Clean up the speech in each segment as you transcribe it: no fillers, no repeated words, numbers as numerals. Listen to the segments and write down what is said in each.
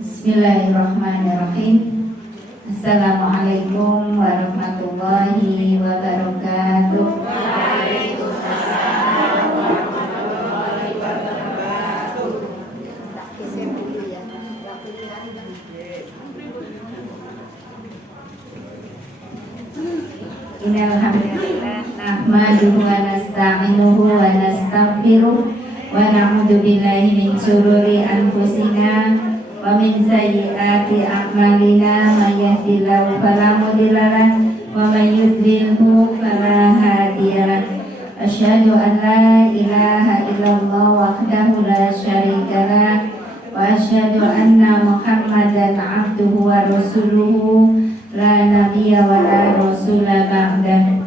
Bismillahirrahmanirrahim. Assalamualaikum warahmatullahi wabarakatuh. Waalaikumsalam warahmatullahi wabarakatuh. Innal hamdalillah nahmaduhu wa nasta'inuhu wa nastaghfiruh wa na'udzu billahi min shururi anfusina wa min sayyiati a'malina may yahdihillahu fala mudilla lahu wa may yudlilhu fala hadiya lahu. Asyhadu an la ilaha illallah wahdahu la syarika lahu wa asyhadu anna Muhammadan abduhu wa rasuluhu la nabiyya wa la rasula ba'dah.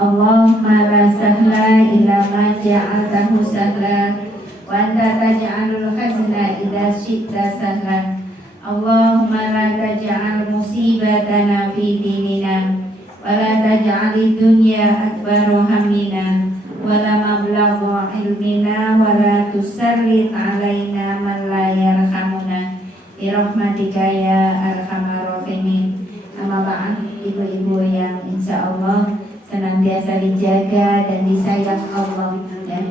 Allahumma la sahla illa ma ja'altahu sahla wa anta taj'alul hazna idza syi'ta sahla. Allahumma la taj'al musibatana fi dinina wa la taj'alid dunya akbar hammina wa la mablagha ilmina wa la tusallit alaina man la yarhamuna bi rahmatika ya arhamar rahimin. Amma ba'd, ibu-ibu yang insyaallah senantiasa dijaga dan disayang Allah ya.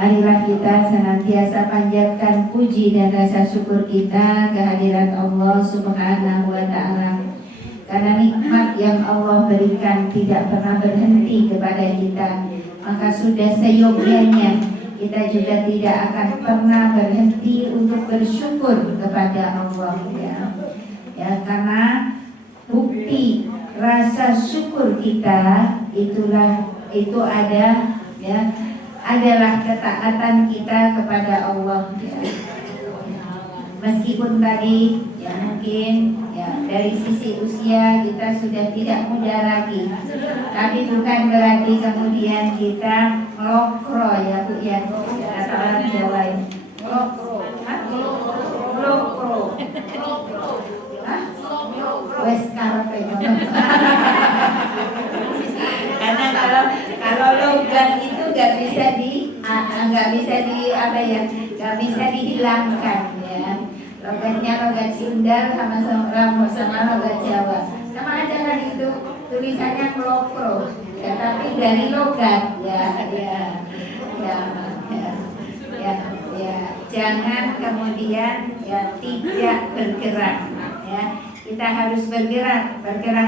Marilah kita senantiasa panjatkan puji dan rasa syukur kita kehadirat Allah Subhanahu wa ta'ala, karena nikmat yang Allah berikan tidak pernah berhenti kepada kita. Maka sudah seyogyanya kita juga tidak akan pernah berhenti untuk bersyukur kepada Allah ya, karena bukti rasa syukur kita itu adalah ketaatan kita kepada Allah ya. Meskipun tadi ya mungkin ya dari sisi usia kita sudah tidak muda lagi, tapi bukan berarti kemudian kita lokro ya Bu ya, kata orang Jawa ini lokro. Wes karepe karena kalau logam itu nggak bisa dihilangkan ya. Logatnya logat Sunda sama logat Jawa sama aja kan, itu tulisannya klokro ya, tapi dari logat ya. Jangan kemudian ya tidak bergerak ya. Kita harus bergerak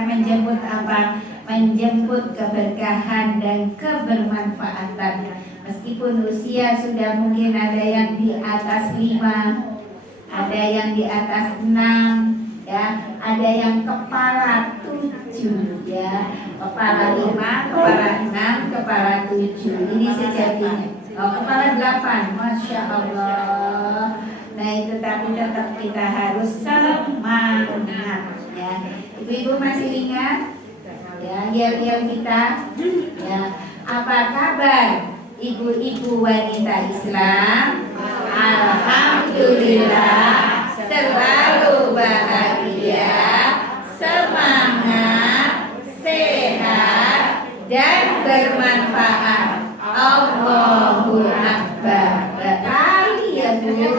menjemput apa? Menjemput keberkahan dan kebermanfaatan. Meskipun usia sudah mungkin ada yang di atas 5, ada yang di atas 6 ya, ada yang kepala 7 ya. Kepala 5, kepala 6, kepala 7. Ini sejatinya. Kepala 8, Masya Allah. Nah itu tapi tetap kita harus semangat ya. Ibu-ibu masih ingat ya yel-yel kita ya. Apa kabar ibu-ibu wanita Islam? Alhamdulillah selalu bahagia, semangat, sehat dan bermanfaat. Allahu Akbar. Berkali ya Bu.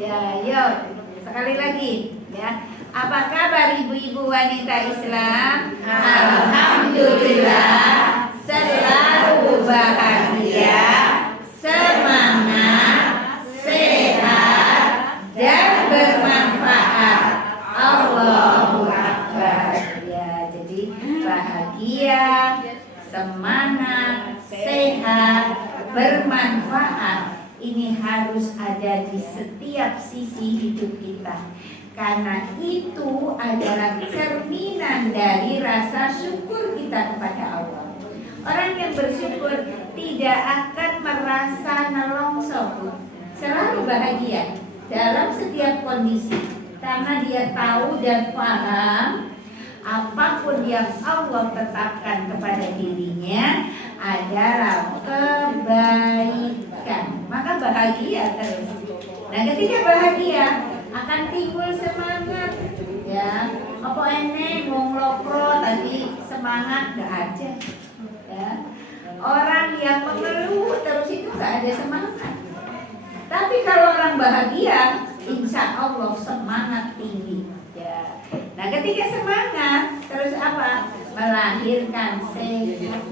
Ya, yuk sekali lagi ya. Apa kabar ibu-ibu wanita Islam? Alhamdulillah selalu bahagia, semangat, sehat dan bermanfaat. Allahu Akbar. Ya, jadi bahagia, semangat, sehat, bermanfaat ini harus ada di setiap sisi hidup kita, karena itu adalah cerminan dari rasa syukur kita kepada Allah. Orang yang bersyukur tidak akan merasa nelongso, selalu bahagia dalam setiap kondisi, karena dia tahu dan paham apapun yang Allah tetapkan kepada dirinya adalah kebaikan, maka bahagia terus. Nah ketika bahagia akan timbul semangat ya. Apa ini nglokro tadi semangat gak ada ya. Orang yang mengeluh terus itu gak ada semangat. Tapi kalau orang bahagia, insya Allah semangat tinggi. Ya. Nah, ketika semangat, terus apa? Melahirkan sehat.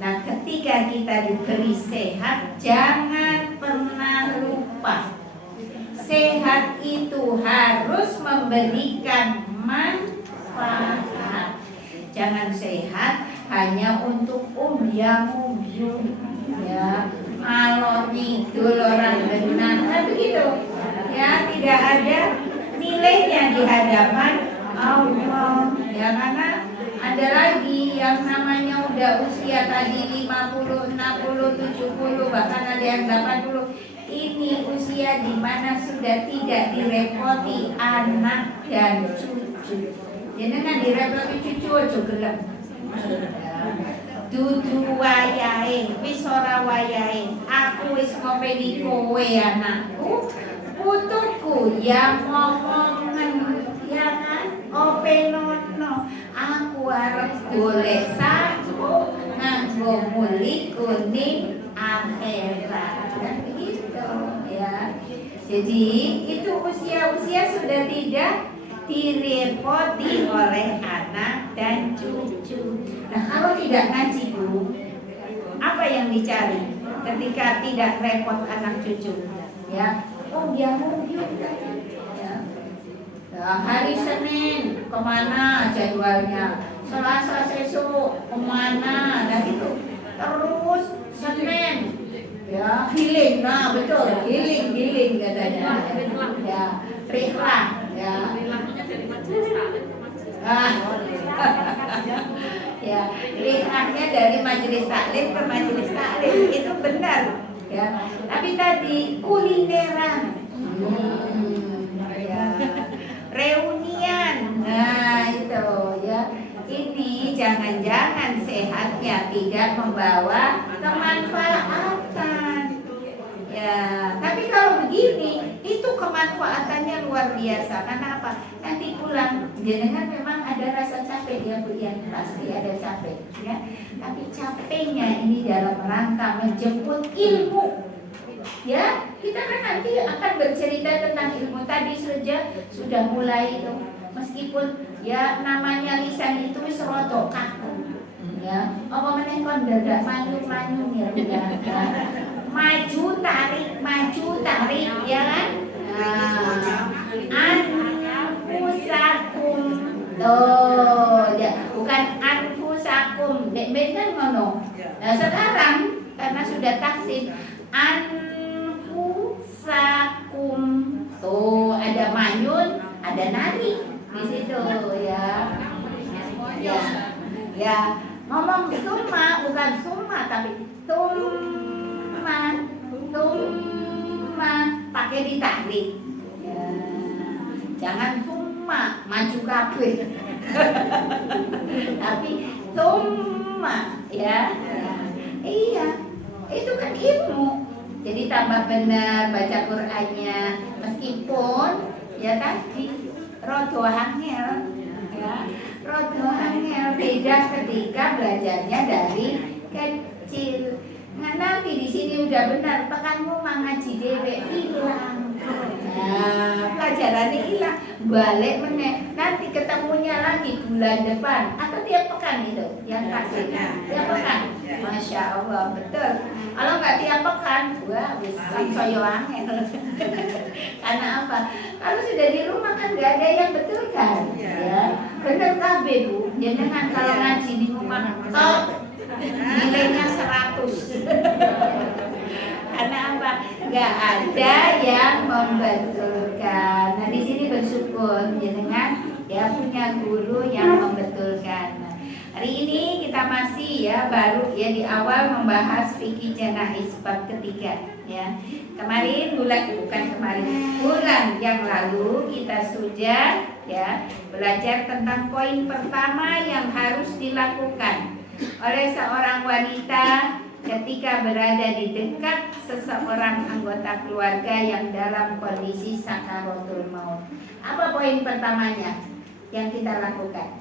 Nah, ketika kita diberi sehat, jangan pernah lupa. Sehat itu harus memberikan manfaat. Jangan sehat hanya untuk ya, alor ngidul orang benar, kan begitu ya, tidak ada nilainya di hadapan Allah ya, karena ada lagi yang namanya udah usia tadi 50, 60, 70, bahkan ada yang 80. Ini usia di mana sudah tidak direpoti anak dan cucu. Jangan direpoti cucu aja gelem. Dudu wayahe, wis ora wayahe. Aku wis ngopeni kowe anakku, putuku ya ngomongen ya kan, openono. Aku arep golek saku nganggo muli kuning akhirat. Kan begitu ya. Jadi itu usia-usia sudah tidak direpoti oleh anak dan cucu. Nah, kalau tidak ngaji Bu, apa yang dicari ketika tidak repot anak cucu? Ya, ya. Nah, hari Senin kemana jadwalnya? Selasa besok kemana? Nah gitu. Terus Senin, ya healing. Nah betul, healing katanya. Ya, rihlah. Ya. Ya, rihahnya dari majelis taklim ke majelis taklim, itu benar ya. Tapi tadi kulineran, ya, reunian, nah itu ya. Ini jangan-jangan sehatnya tidak membawa kemanfaatan. Ya, tapi kalau begini itu kemanfaatannya luar biasa. Karena apa? Nanti pulang, jenengan memang ada rasa capek ya Bu, ya pasti ada capek ya. Tapi capeknya ini dalam rangka menjemput ilmu. Ya, kita kan nanti akan bercerita tentang ilmu. Tadi sudah mulai itu. Meskipun ya namanya lisan itu wis rada kaku. Ya, apa meneh kon dadak manyung-manyung ya. Maju tarik ya kan. Anfusakum ya, bukan anfusakum dek kan ngono. Nah sekarang karena sudah taksim, anfusakum tuh ada manyun, ada nari di situ ya. Ya ngomong summa bukan summa tapi tumma pakai ditarik ya. Jangan summa maju kabeh tapi tumma ya. Iya, itu kan ilmu. Jadi tambah benar baca Qur'annya, meskipun ya tadi rodo angel ya, rodo angel beda ketika belajarnya dari kecil. Nah, nanti di sini udah benar, pekanmu mangaji dewe hilang. Nah, pelajarannya hilang, balik meneh. Nanti ketemunya lagi bulan depan atau tiap pekan itu yang kasih. Tiap pekan. Masya Allah, betul. Kalau nggak tiap pekan, wah bisa soyo angel. Karena apa? Kalau sudah di rumah kan nggak ada yang betul kan? Ya, bener kabeh Bu. Jangan kalau ngaji di rumah top nilainya 100. Karena apa? Nggak ada yang membetulkan. Nah di sini bersyukur dengan ya punya guru yang membetulkan. Nah, hari ini kita masih ya baru ya di awal membahas fikih janaiz bab ketiga ya. Bulan yang lalu kita sudah ya belajar tentang poin pertama yang harus dilakukan oleh seorang wanita ketika berada di dekat seseorang anggota keluarga yang dalam kondisi sakaratul maut. Apa poin pertamanya yang kita lakukan?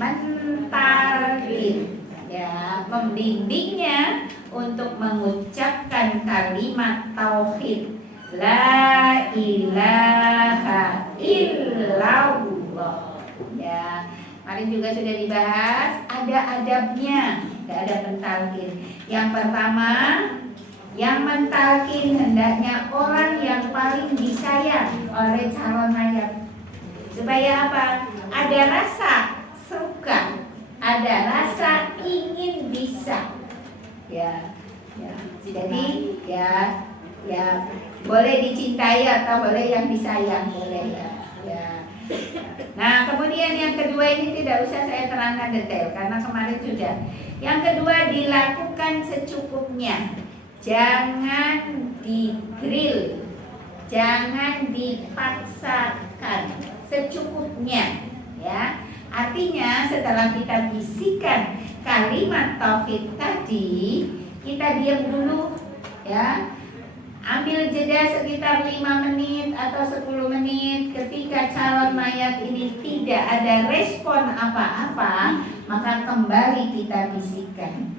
Mentalkin, ya, membimbingnya untuk mengucapkan kalimat tauhid La ilaha illallah. Ya, kemarin juga sudah dibahas, ada adabnya, tidak ada pentalkin. Yang pertama, yang mentalkin hendaknya orang yang paling disayang oleh calon mayat. Supaya apa? Ada rasa suka, ada rasa ingin bisa. Ya, jadi ya boleh dicintai atau boleh yang disayang, boleh ya. Nah, kemudian yang kedua ini tidak usah saya terangkan detail karena kemarin sudah. Yang kedua, dilakukan secukupnya. Jangan digrill, jangan dipaksakan, secukupnya ya. Artinya setelah kita bisikan kalimat tauhid tadi, kita diam dulu ya. Ambil jeda sekitar 5 menit atau 10 menit. Ketika calon mayat ini tidak ada respon apa-apa, maka kembali kita bisikan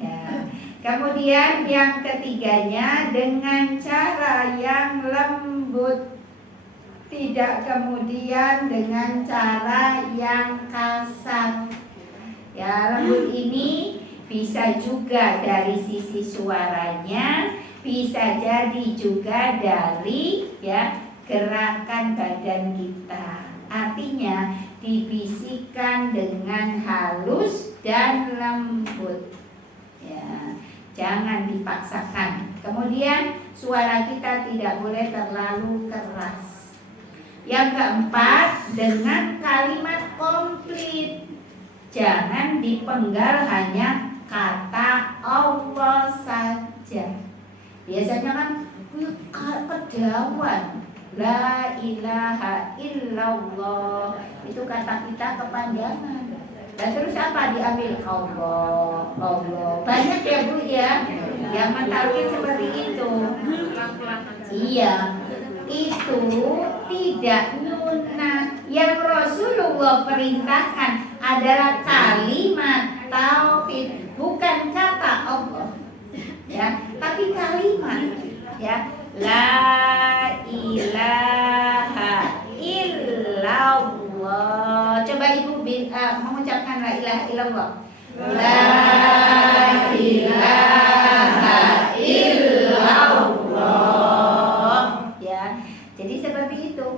ya. Kemudian yang ketiganya, dengan cara yang lembut, tidak kemudian dengan cara yang kasar ya. Lembut ini bisa juga dari sisi suaranya, bisa jadi juga dari ya gerakan badan kita. Artinya dibisikkan dengan halus dan lembut ya, jangan dipaksakan. Kemudian suara kita tidak boleh terlalu keras. Yang keempat, dengan kalimat komplit, jangan dipenggal hanya kata Allah saja. Biasanya kan kedawan, la ilaha illallah, itu kata kita kepanjangan. Dan terus apa? Diambil Allah. Banyak ya Bu ya yang mentalkin seperti itu. Iya, itu tidak nyunah. Yang Rasulullah perintahkan adalah kalimat tauhid, bukan kata Allah ya, tapi kalimat ya, la ilaha illallah. Coba Ibu mengucapkan la ilaha illallah. La ilaha illallah ya. Jadi seperti itu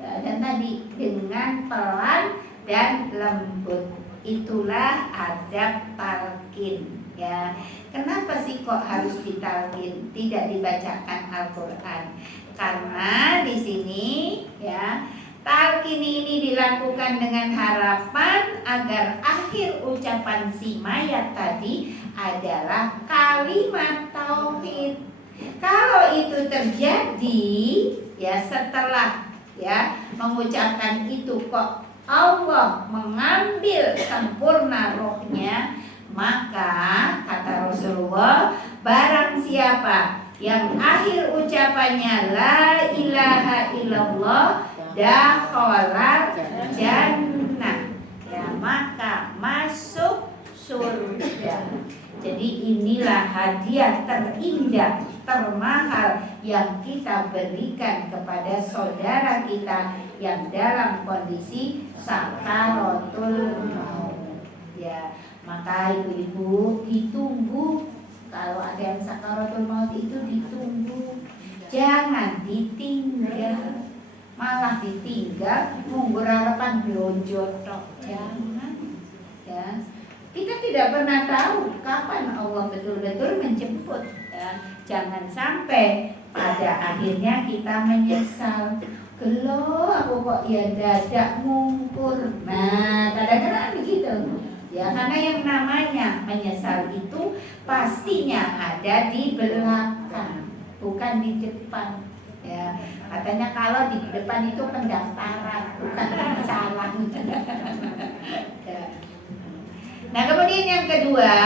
ya, dan tadi dengan pelan dan lembut. Itulah adab talqin ya. Kenapa sih kok harus ditalqin, tidak dibacakan Al-Qur'an? Karena di sini ya, talqin ini dilakukan dengan harapan agar akhir ucapan si mayat tadi adalah kalimat tauhid. Kalau itu terjadi ya, setelah ya mengucapkan itu kok Allah mengambil sempurna rohnya, maka kata Rasulullah, barang siapa yang akhir ucapannya la ilaha illallah dakhala jannah ya, maka masuk surga. Jadi inilah hadiah terindah, termahal yang kita berikan kepada saudara kita yang dalam kondisi sakaratul maut ya. Maka ibu-ibu ditunggu, kalau ada yang sakaratul maut itu ditunggu, jangan ditinggal. Malah ditinggal munggur harapan blonjo tok, jangan ya. Kita tidak pernah tahu kapan Allah betul-betul menjemput ya. Jangan sampai pada akhirnya kita menyesal, gelo aku kok ya dadak mungkur. Nah, kadang-kadang begitu ya, karena yang namanya menyesal itu pastinya ada di belakang, bukan di depan ya. Katanya kalau di depan itu pendaftaran, bukan salah ya. Nah, kemudian yang kedua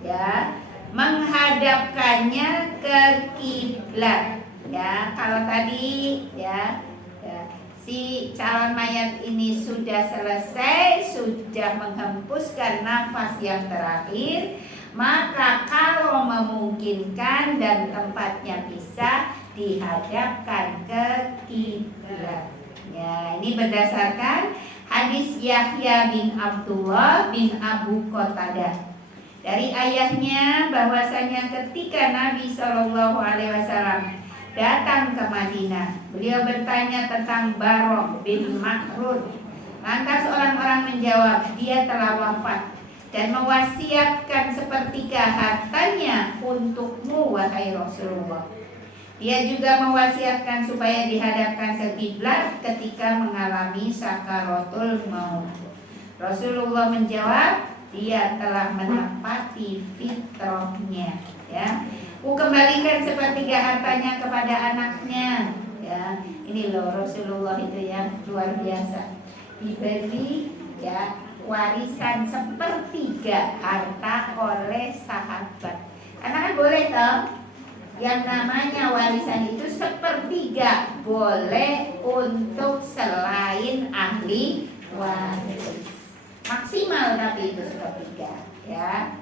ya, menghadapkannya ke kiblat ya. Kalau tadi ya, si calon mayat ini sudah selesai, sudah menghembuskan nafas yang terakhir, maka kalau memungkinkan dan tempatnya bisa, dihadapkan ke kiblat. Ya, ini berdasarkan hadis Yahya bin Abdullah bin Abu Qatadah. Dari ayahnya bahwasanya ketika Nabi Shallallahu Alaihi Wasallam datang ke Madinah, beliau bertanya tentang Barok bin Makhrud. Lantas orang-orang menjawab, dia telah wafat dan mewasiatkan sepertiga hartanya untukmu wahai Rasulullah. Dia juga mewasiatkan supaya dihadapkan ke kiblat ketika mengalami sakaratul maut. Rasulullah menjawab, dia telah menepati fitrahnya. Ya, kembalikan sepertiga hartanya kepada anaknya. Ya, ini loh Rasulullah itu yang luar biasa. Diberi ya warisan sepertiga harta oleh sahabat. Karena kan boleh toh, yang namanya warisan itu sepertiga boleh untuk selain ahli waris. Maksimal tapi itu sepertiga ya.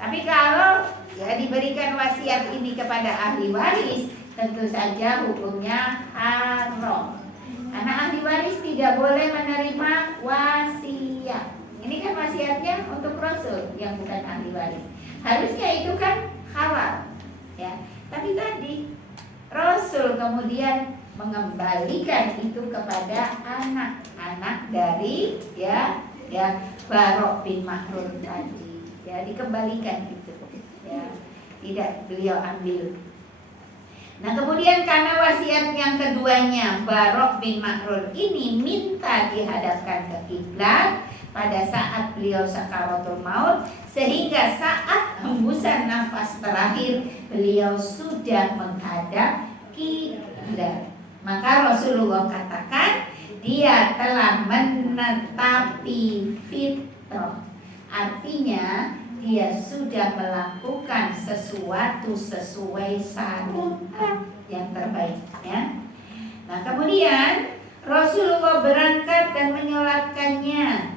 Tapi kalau ya diberikan wasiat ini kepada ahli waris, tentu saja hukumnya haram. Karena ahli waris tidak boleh menerima wasiat. Ini kan wasiatnya untuk Rasul yang bukan ahli waris. Harusnya itu kan halal ya. Tapi tadi Rasul kemudian mengembalikan itu kepada anak-anak dari ya Barok bin Makhrud tadi, ya dikembalikan gitu, ya tidak beliau ambil. Nah kemudian karena wasiat yang keduanya Barok bin Makhrud ini minta dihadapkan ke kiblat pada saat beliau sakaratul maut, sehingga saat hembusan nafas terakhir beliau sudah menghadap kiblat. Maka Rasulullah katakan dia telah menetapi fitrah. Artinya dia sudah melakukan sesuatu sesuai syariat yang terbaik ya. Nah kemudian Rasulullah berangkat dan menyolatkannya.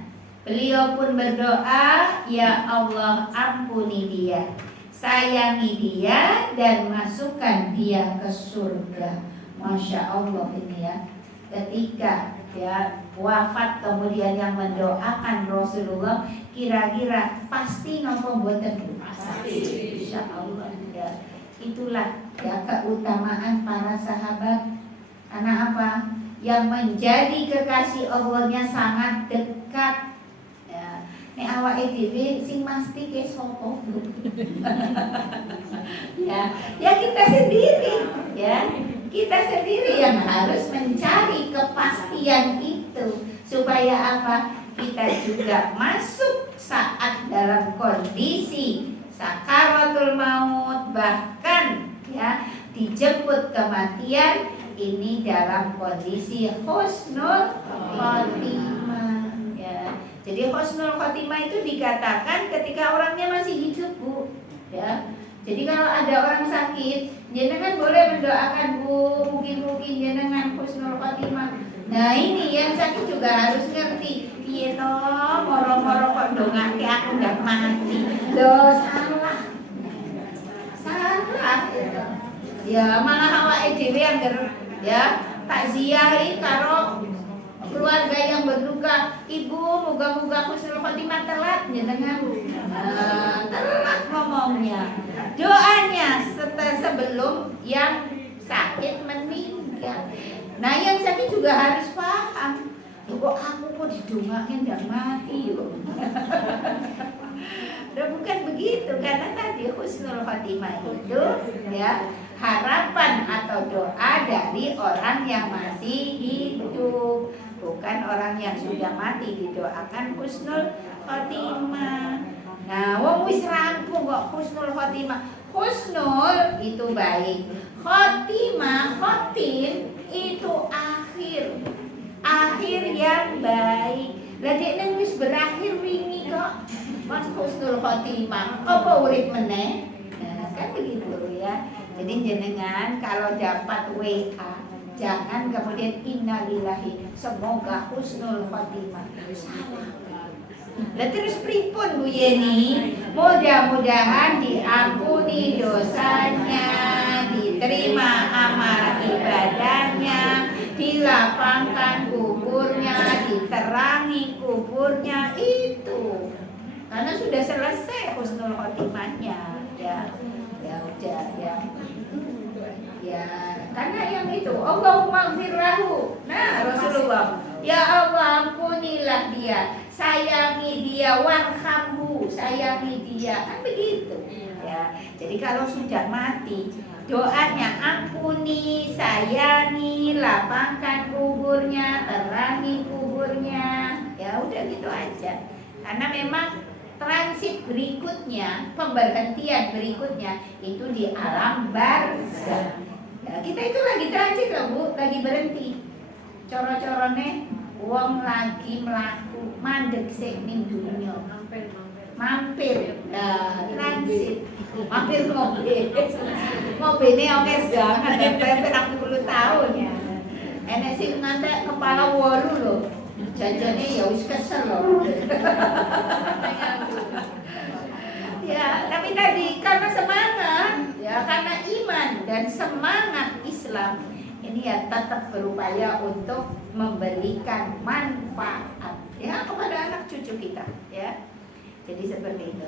Beliau pun berdoa, ya Allah ampuni dia, sayangi dia dan masukkan dia ke surga. Masya Allah ini ya. Ketika ya wafat kemudian yang mendoakan Rasulullah, kira-kira pasti nopo mboten? Pasti. Insya Allah ya. Itulah ya keutamaan para sahabat. Karena apa? Yang menjadi kekasih Allahnya sangat dekat. Ya, nek awake dhewe sing mesti ke sapa? Ya kita sendiri ya. Kita sendiri yang harus mencari kepastian itu supaya apa? Kita juga masuk saat dalam kondisi sakaratul maut, bahkan ya dijemput kematian ini dalam kondisi husnul khotimah ya. Jadi husnul khotimah itu dikatakan ketika orangnya masih hidup, Bu ya. Jadi kalau ada orang sakit, jenengan boleh mendoakan, Bu, mungkin jenengan husnul khotimah. Nah ini yang sakit juga harus ngerti. Piye toh, moro-moro kok ndongake aku ndak mati. Loh salah. Salah gitu. Ya malah awake dhewe angger ya takziahi karo keluarga yang berduka. Ibu, moga-moga husnul khotimah telat jenengan. Telat ngomongnya. Doanya sebelum yang sakit meninggal. Nah yang sakit juga harus paham. Kok aku kok didongake ndak mati yo. Bukan begitu, karena tadi husnul khotimah itu ya harapan atau doa dari orang yang masih hidup, bukan orang yang sudah mati didoakan husnul khotimah. Nah, wong wis rampung kok husnul khotimah. Husnul itu baik. Khotimah, khotim itu akhir. Akhir yang baik. Lah dekne wis berakhir wingi kok. Mas husnul khotimah. Apa urip meneh? Nah, kan begitu ya. Jadi jenengan kalau dapat WA, jangan kemudian innalillahi, semoga husnul khotimah. Salah. Lah terus pripun Bu Yeni? Mudah-mudahan diampuni dosanya, diterima amal ibadahnya, dilapangkan kuburnya, diterangi kuburnya, itu karena sudah selesai husnul khotimahnya, ya udah ya karena yang itu Allahumma gfirlahu. Nah Rasulullah, ya Allah ampunilah dia, sayangi dia, warhamhu, sayangi dia, kan begitu ya. Jadi kalau sudah mati doanya ampuni, sayangi, lapangkan kuburnya, terangi kuburnya, ya udah gitu aja. Karena memang transit berikutnya, pemberhentian berikutnya itu di alam barzakh. Ya, kita itu lagi transit loh Bu, lagi berhenti. Coro-corone wong lagi melaku mandek sik ning dunya. Mampir. Nah, transit. Mampir mobil. Mobilnya oke banget, sampai 60 tahun ya. Enek sing ngantek kepala 8 lho. Janjane ya wis kesel loh. Ya, tapi tadi karena semangat, ya karena iman dan semangat Islam ini ya tetap berupaya untuk memberikan manfaat ya kepada anak cucu kita, ya. Jadi seperti itu.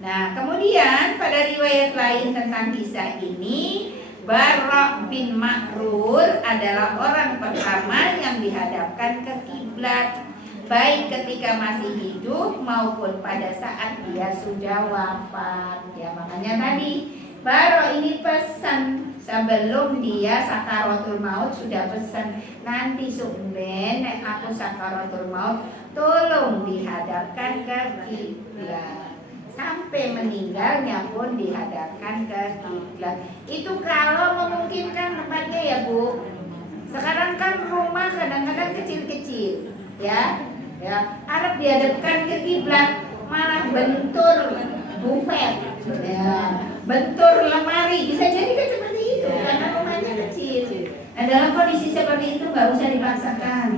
Nah, kemudian pada riwayat lain tentang kisah ini, Bara' bin Ma'rur adalah orang pertama yang dihadapkan ke kiblat, baik ketika masih hidup maupun pada saat dia sudah wafat. Ya makanya tadi Bara' ini pesan sebelum dia sakaratul maut, sudah pesan, nanti sumben nek aku sakaratul maut tolong dihadapkan ke kiblat. Sampai meninggalnya pun dihadapkan ke kiblat. Itu kalau memungkinkan tempatnya ya Bu. Sekarang kan rumah kadang-kadang kecil-kecil, ya. Harap dihadapkan ke kiblat, malah bentur buffet, ya. Bentur lemari, bisa jadi kan seperti itu karena rumahnya kecil. Nah dalam kondisi seperti itu nggak usah dipaksakan,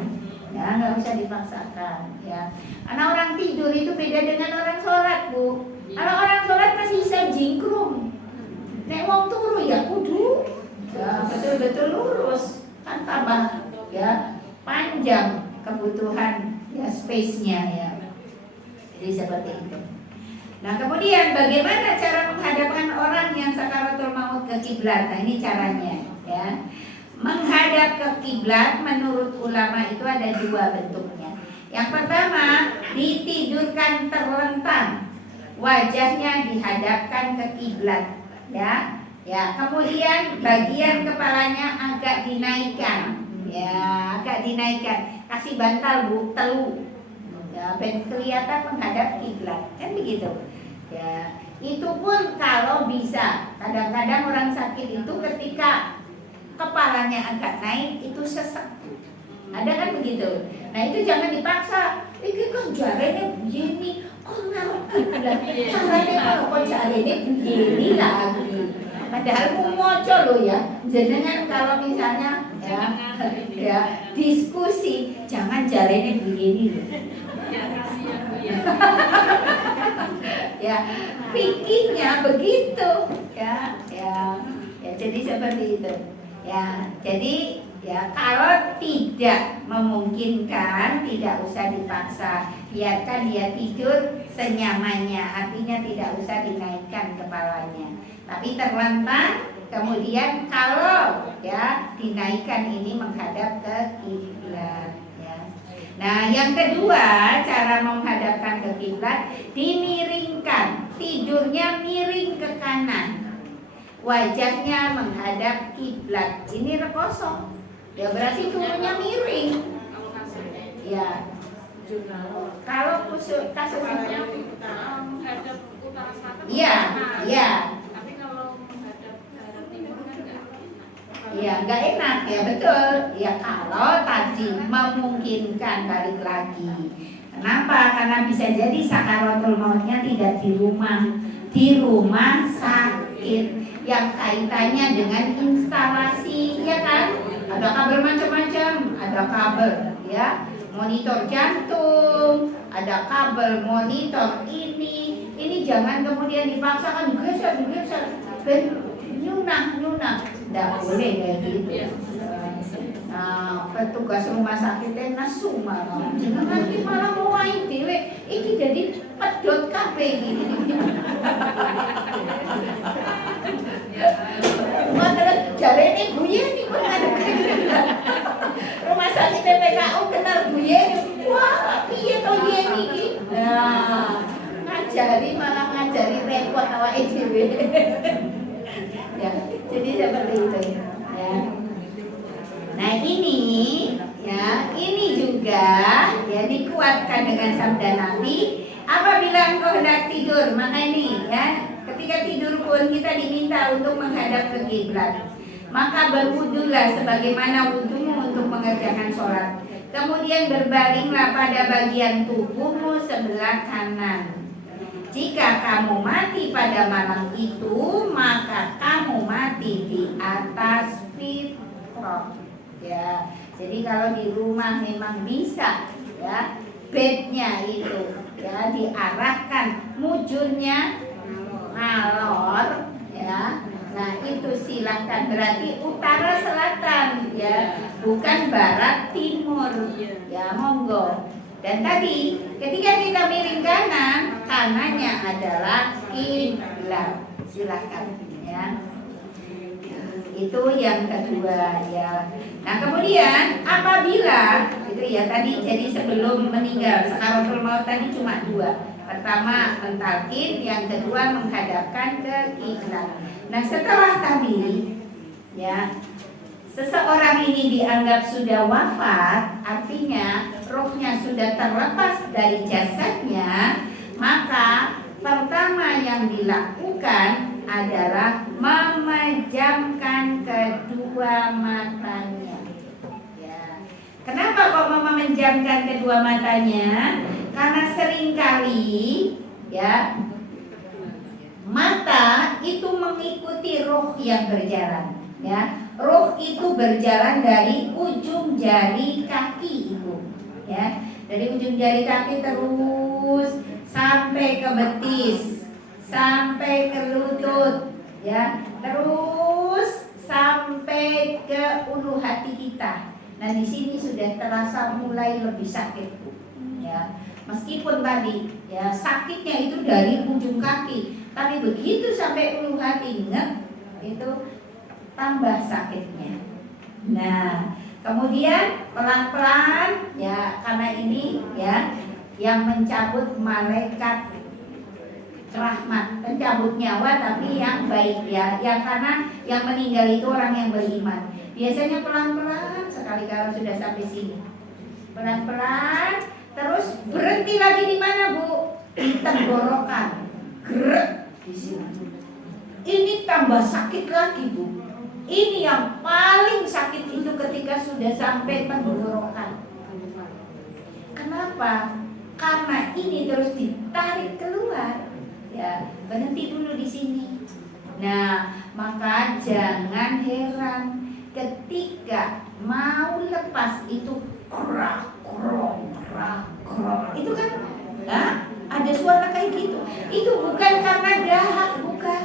ya nggak usah dipaksakan, ya. Karena orang tidur itu beda dengan orang sholat Bu. Kalau orang sholat masih bisa jingkrum, nek wong turu ya kudu, ya betul-betul lurus, kan tambah ya panjang kebutuhan ya space-nya ya. Jadi seperti itu. Nah kemudian bagaimana cara menghadapkan orang yang sakaratul maut ke kiblat? Nah ini caranya ya. Menghadap ke kiblat menurut ulama itu ada 2 bentuknya. Yang pertama, ditidurkan terlentang, wajahnya dihadapkan ke kiblat, ya. Ya, kemudian bagian kepalanya agak dinaikkan, ya, agak dinaikkan. Kasih bantal Bu, telu, ya, ben kelihatan menghadap kiblat, kan begitu. Ya, itu pun kalau bisa. Kadang-kadang orang sakit itu ketika kepalanya agak naik itu sesek. Ada kan begitu. Nah itu jangan dipaksa. Ini kan jarene begini, kok ngarep kiblat. Caranya kok jarene begini lagi. Padahal moco lo ya. Jenengan kalau misalnya ya diskusi, jangan jarene begini loh. Ya, fikihnya begitu. Ya, jadi seperti itu. Ya, jadi ya kalau tidak memungkinkan tidak usah dipaksa, biarkan dia tidur senyamannya, artinya tidak usah dinaikkan kepalanya, tapi terlentang. Kemudian kalau ya dinaikkan ini menghadap ke kiblat ya. Nah yang kedua cara menghadapkan ke kiblat, dimiringkan, tidurnya miring ke kanan, wajahnya menghadap kiblat. Ini kosong. Ya berarti turunnya miring. Ya. Kalau kasusnya menghadap utara selatan. Iya. Tapi kalau menghadap barat timur kan enggak. Iya, enggak enak ya, betul. Ya kalau tadi memungkinkan balik lagi. Kenapa? Karena bisa jadi sakaratul mautnya tidak di rumah sakit yang kaitannya dengan instalasi, ya kan? Ada kabel macam-macam, ada kabel ya monitor jantung, ada kabel monitor ini jangan kemudian dipaksakan geser ben nyunah Tidak boleh kayak gitu. Nah, petugas rumah sakitnya nasu malah. Nanti malah mau main dewe. Iki jadi pedot kabeh gini. Terus jare ini Bu Yeni pun ada rumah sakit PPKU kenal Bu Yeni. Wah, piye to Yeni iki? Nah, ngajari malah ngajari repot awake dhewe. Ya, jadi seperti itu ya. Nah ini ya, ini juga ya dikuatkan dengan sabda Nabi, apabila engkau hendak tidur, maka ini ya, ketika tidur pun kita diminta untuk menghadap ke kiblat. Maka berwudulah sebagaimana wudumu untuk mengerjakan sholat. Kemudian berbalinglah pada bagian tubuhmu sebelah kanan. Jika kamu mati pada malam itu, maka kamu mati di atas fitrah. Ya, jadi kalau di rumah memang bisa ya bednya itu ya diarahkan mujurnya ngalor ya. Nah itu silahkan, berarti utara selatan ya, bukan barat timur ya, monggo. Dan tadi ketika kita miring kanan, kanannya adalah kiblat, silahkan ya. Itu yang kedua ya. Nah kemudian apabila itu ya tadi, jadi sebelum meninggal sakaratul maut tadi cuma dua. Pertama mentalkin, yang kedua menghadapkan ke kiblat. Nah setelah tadi ya, seseorang ini dianggap sudah wafat, artinya rohnya sudah terlepas dari jasadnya, maka pertama yang dilakukan adalah memejamkan kedua matanya. Ya. Kenapa kok memejamkan kedua matanya? Karena seringkali ya mata itu mengikuti roh yang berjalan. Ya, roh itu berjalan dari ujung jari kaki ibu. Ya, dari ujung jari kaki terus sampai ke betis, sampai ke lutut, ya, terus sampai ke ulu hati kita. Nah di sini sudah terasa mulai lebih sakit, ya. Meskipun tadi, ya sakitnya itu dari ujung kaki, tapi begitu sampai ulu hati, itu tambah sakitnya. Nah kemudian pelan-pelan, ya karena ini ya yang mencabut malaikat rahmat, pencabut nyawa tapi yang baik ya, yang karena yang meninggal itu orang yang beriman. Biasanya pelan-pelan sekali kalau sudah sampai sini, pelan-pelan, terus berhenti lagi di mana Bu? Di tenggorokan, gerak di sini. Ini tambah sakit lagi Bu. Ini yang paling sakit itu ketika sudah sampai tenggorokan. Kenapa? Karena ini terus ditarik keluar. Ya, berhenti dulu di sini. Nah, maka jangan heran ketika mau lepas itu krak krong. Itu kan, nah, ada suara kayak gitu. Itu bukan karena dahak, bukan.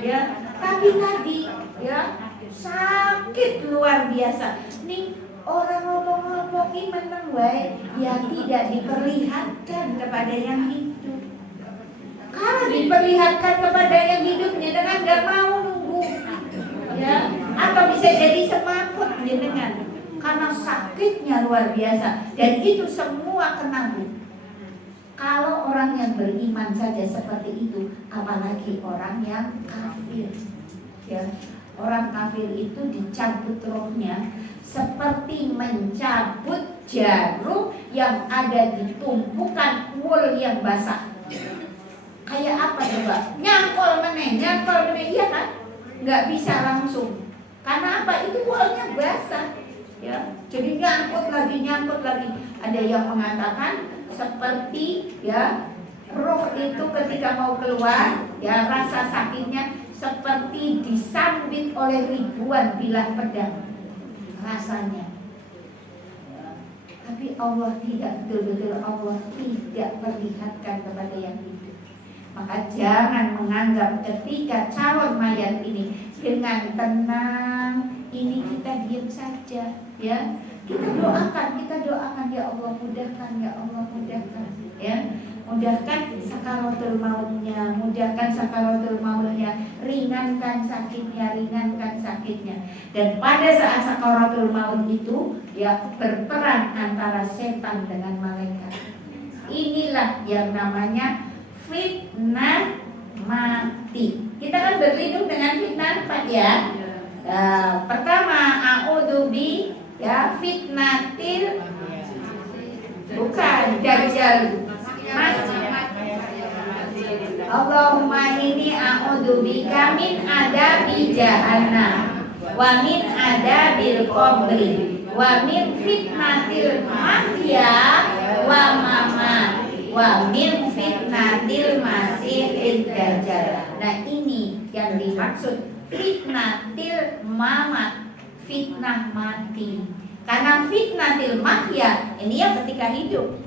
Ya, tapi tadi ya sakit luar biasa. Nih orang ngomong-ngomongin menang wae, ya tidak diperlihatkan kepada yang hidup. Kalau diperlihatkan kepada yang hidupnya dengan gak mau nunggu, ya, atau bisa jadi semaput dengan karena sakitnya luar biasa. Dan itu semua kena Bu. Kalau orang yang beriman saja seperti itu, apalagi orang yang kafir. Ya, orang kafir itu dicabut rohnya seperti mencabut jarum yang ada di tumpukan wool yang basah. Kayak apa coba? Nyangkol meneh, iya kan? Nggak bisa langsung. Karena apa? Itu woolnya basah. Ya, jadi nyangkut lagi. Ada yang mengatakan seperti ya roh itu ketika mau keluar, ya rasa sakitnya seperti disambit oleh ribuan bilah pedang rasanya. Ya, tapi Allah tidak, betul-betul Allah tidak perlihatkan kepada yang hidup. Maka jangan menganggap ketika calon mayat ini dengan tenang. Ini kita diam saja, ya. Kita doakan ya Allah mudahkan, ya Allah mudahkan, ya. Mudahkan sakaratul mautnya, ringankan sakitnya. Dan pada saat sakaratul maut itu, ya, berperan antara setan dengan malaikat. Inilah yang namanya fitnah mati. Kita kan berlindung dengan fitnah Pak, ya. Pertama, a'udzubi, ya, fitnatil, bukan dajjal. Allahumma inni a'udzubika min adabi jahannam wa min adabil qabri wa min fitnatil mahya wa mamat wa min fitnatil masihid dajjal. Nah, ini yang dimaksud fitnatil mamat, fitnah mati. Karena fitnatil mahya ini yang ketika hidup.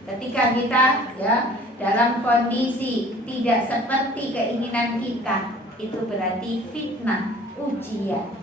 Ketika kita, ya, dalam kondisi tidak seperti keinginan kita, itu berarti fitnah, ujian.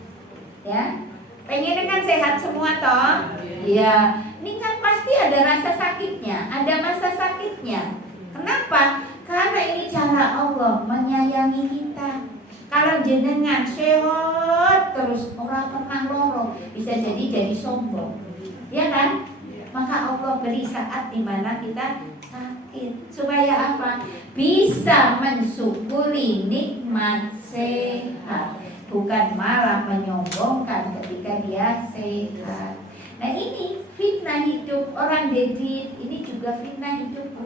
Ya, pengen kan sehat semua toh? Ya, ini kan pasti ada rasa sakitnya, ada masa sakitnya. Kenapa? Karena ini cara Allah menyayangi kita. Kalau jenengan sehat terus orang pernah loro, bisa jadi sombong, ya kan? Maka Allah beri saat dimana kita sakit supaya apa? Bisa mensyukuri nikmat sehat, bukan malah menyombongkan ketika dia sehat. Nah, ini fitnah hidup orang dedit, ini juga fitnah hidup.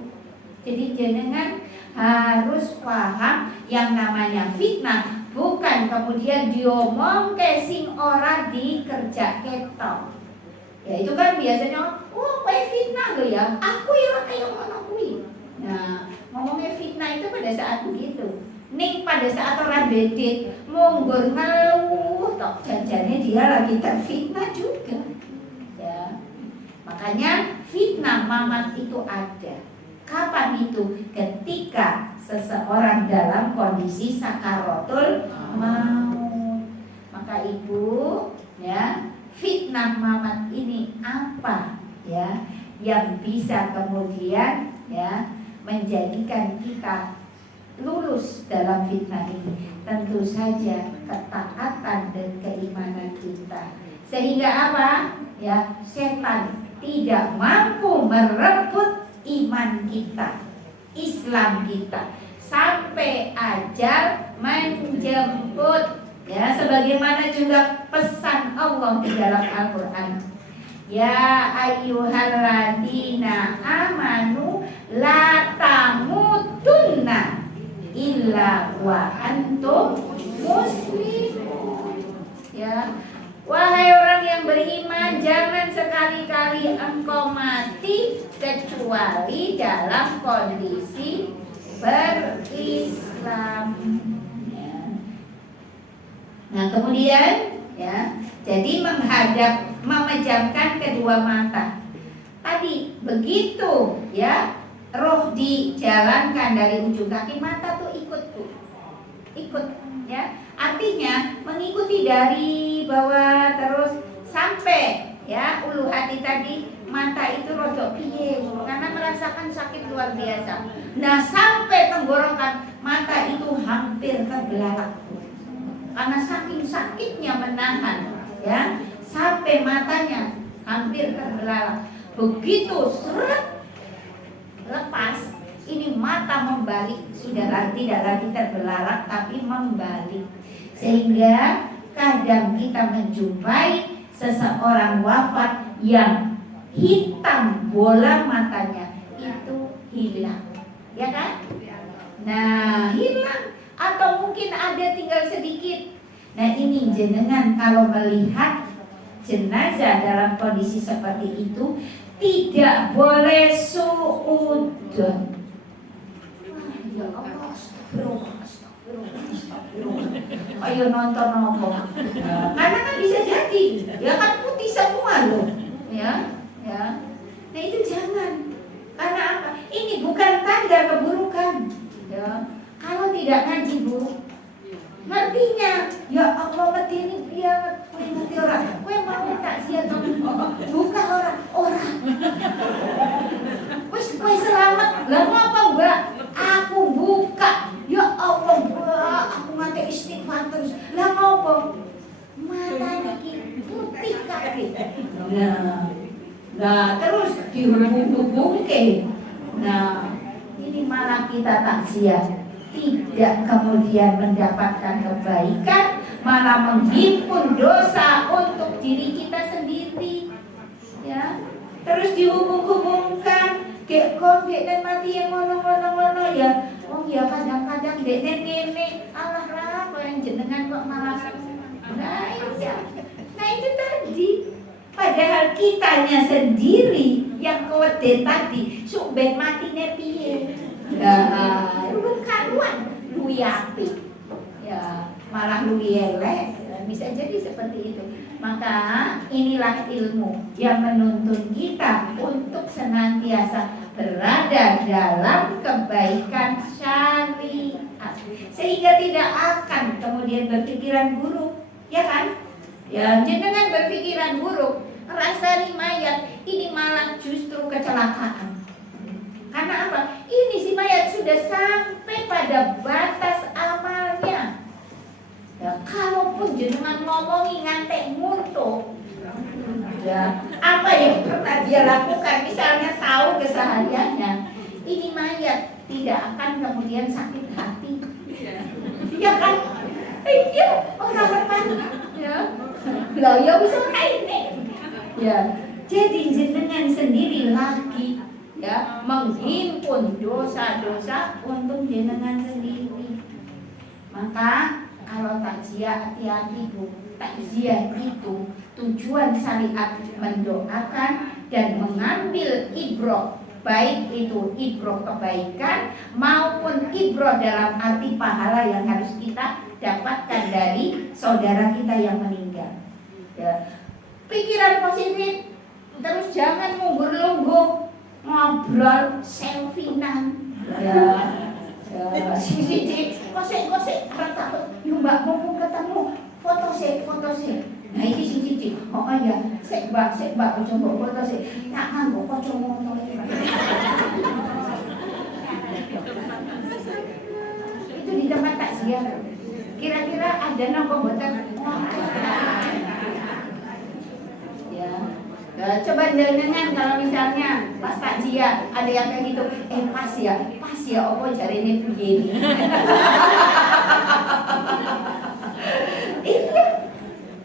Jadi jenengan harus paham yang namanya fitnah bukan kemudian diomong ke sing ora dikerja ketok. Ya itu kan biasanya, oh kayak fitnah lo ya, aku ya kayak ngono kuwi. Nah, ngomongnya fitnah itu pada saat begitu. Ning pada saat orang bedit munggur ngeluh, tok janjane dia lagi terfitnah juga. Ya. Makanya fitnah mamat itu ada. Kapan itu? Ketika seseorang dalam kondisi sakaratul maut. Maka ibu, ya, fitnah mamat ini apa, ya, yang bisa kemudian, ya, menjadikan kita lulus dalam fitnah ini? Tentu saja ketaatan dan keimanan kita. Sehingga apa? Ya, setan tidak mampu merebut iman kita, Islam kita, sampai ajal menjemput. Ya, sebagaimana juga pesan Allah di dalam Al-Quran. Ya ayyuhalladzina amanu la tamutunna illa wa antum muslimun. Ya, wahai orang yang beriman, jangan sekali-kali engkau mati kecuali dalam kondisi berislam. Nah, kemudian, ya, jadi memejamkan kedua mata. Tadi begitu, ya, roh dijalankan dari ujung kaki, mata tuh ikut, ya. Artinya mengikuti dari bawah terus sampai, ya, ulu hati tadi, mata itu rodok piye karena merasakan sakit luar biasa. Nah, sampai tenggorokan, mata itu hampir terbelalak. Karena saking sakitnya menahan, ya, sampai matanya hampir terbelalak. Begitu seret lepas, ini mata membalik, sudah tidak lagi terbelalak tapi membalik. Sehingga kadang kita menjumpai seseorang wafat yang hitam bola matanya itu hilang, ya kan? Nah, hilang. Atau mungkin ada tinggal sedikit. Nah, ini jenengan kalau melihat jenazah dalam kondisi seperti itu tidak boleh suudzon. Ya Allah, astagfirullah. Ayo nonton apa? Karena kan bisa jadi, ya kan putih semua loh, ya. Nah, itu jangan. Karena apa? Ini bukan tanda keburukan, ya. Kalau tidak ngaji, Bu, ngertinya, ya Allah medeni biar kowe ngerti ora? Kowe mau takziah to buka orang. Wis kowe selamat. Lah apa Mbak? Aku buka. Ya Allah Mbak, aku mate istighfar terus. Lah ngopo? Mata niki putih kabeh. Nah, terus dihubung-hubungke. Nah, ini malah kita takziah. Tidak kemudian mendapatkan kebaikan, malah menghimpun dosa untuk diri kita sendiri, ya. Terus dihubung-hubungkan, kok dekne mati yang ngono ya. Oh ya kadang-kadang dekne ngene, alah lah yang jenengan kok malah. Nah itu tadi. Padahal kitanya sendiri yang kewede tadi, sok ben matine piye. Nah, lu karuan luwi apik. Ya, malah luwi elek. Bisa jadi seperti itu. Maka inilah ilmu yang menuntun kita untuk senantiasa berada dalam kebaikan syariat, sehingga tidak akan kemudian berpikiran buruk, ya kan? Ya, jangan berpikiran buruk, rasa mayat ini malah justru kecelakaan. Karena apa? Ini si mayat sudah sampai pada batas amalnya. Ya, kalaupun jenengan ngomongi ngantek murto, ya, apa yang pernah dia lakukan, misalnya tahu kesehariannya, ini mayat tidak akan kemudian sakit hati. Ya kan? Iya, orang ya. Lah ya bisa ini. Ya, jadi jenengan sendiri lagi ya menghimpun dosa-dosa untuk jenengan sendiri. Maka kalau takziah hati-hati Bu. Takziah itu tujuan syariat mendoakan dan mengambil ibroh, baik itu ibroh kebaikan maupun ibroh dalam arti pahala yang harus kita dapatkan dari saudara kita yang meninggal. Ya. Pikiran positif, terus jangan munggur-lunggur ngobrol selfie-nan. Ya. Siji kosek arep takut yo Mbak mau ketemu foto sik. Nah iki siji. Oh ya, sik Mbak aja mbok foto sik. Tak nganggo kacamata iki. Itu di tempat takziah. Kira-kira ada napa mboten? Ya. Nah, coba jenengan kalau misalnya pas takziah ada yang kayak gitu, pas ya apa jarene begini. Iya.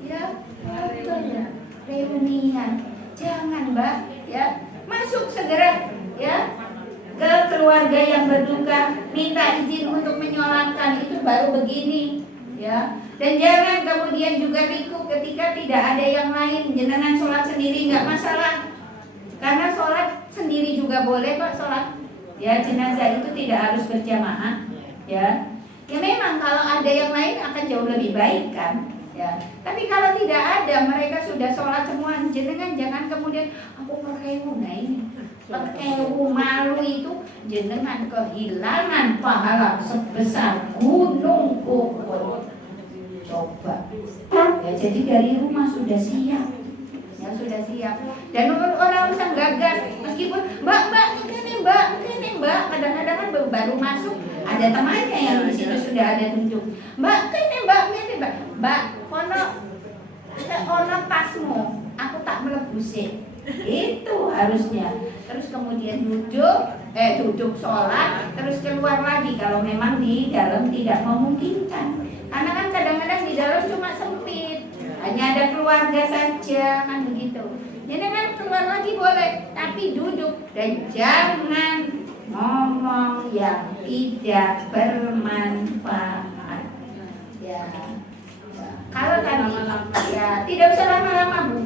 Ya, betul ya. Reunian. Jangan, Mbak, ya. Masuk segera ya ke keluarga yang berduka, minta izin untuk menyolatkan, itu baru begini, ya. Dan jangan kemudian juga riku ketika tidak ada yang lain. Jenengan sholat sendiri nggak masalah, karena sholat sendiri juga boleh kok sholat. Ya, jenazah itu tidak harus berjamaah, ya. Ya memang kalau ada yang lain akan jauh lebih baik kan, ya. Tapi kalau tidak ada, mereka sudah sholat semua, jenengan jangan kemudian aku perkewu. Nah ini perkewu malu itu jenengan kehilangan pahala sebesar gunung Uhud. Coba ya, jadi dari rumah sudah siap, ya sudah siap. Dan orang usah gagas, meskipun mbak ini mbak kadang-kadang kan baru masuk ada temannya yang di situ sudah ada duduk. Mbak ono tasmu, aku tak melebusin. Itu harusnya. Terus kemudian duduk sholat, terus keluar lagi kalau memang di dalam tidak memungkinkan. Karena kan kadang-kadang di dalam cuma sempit, hanya ada keluarga saja kan begitu. Jadi kan keluar lagi boleh, tapi duduk dan jangan ngomong yang tidak bermanfaat. Ya. Kalau tadi ya tidak usah lama-lama Bu.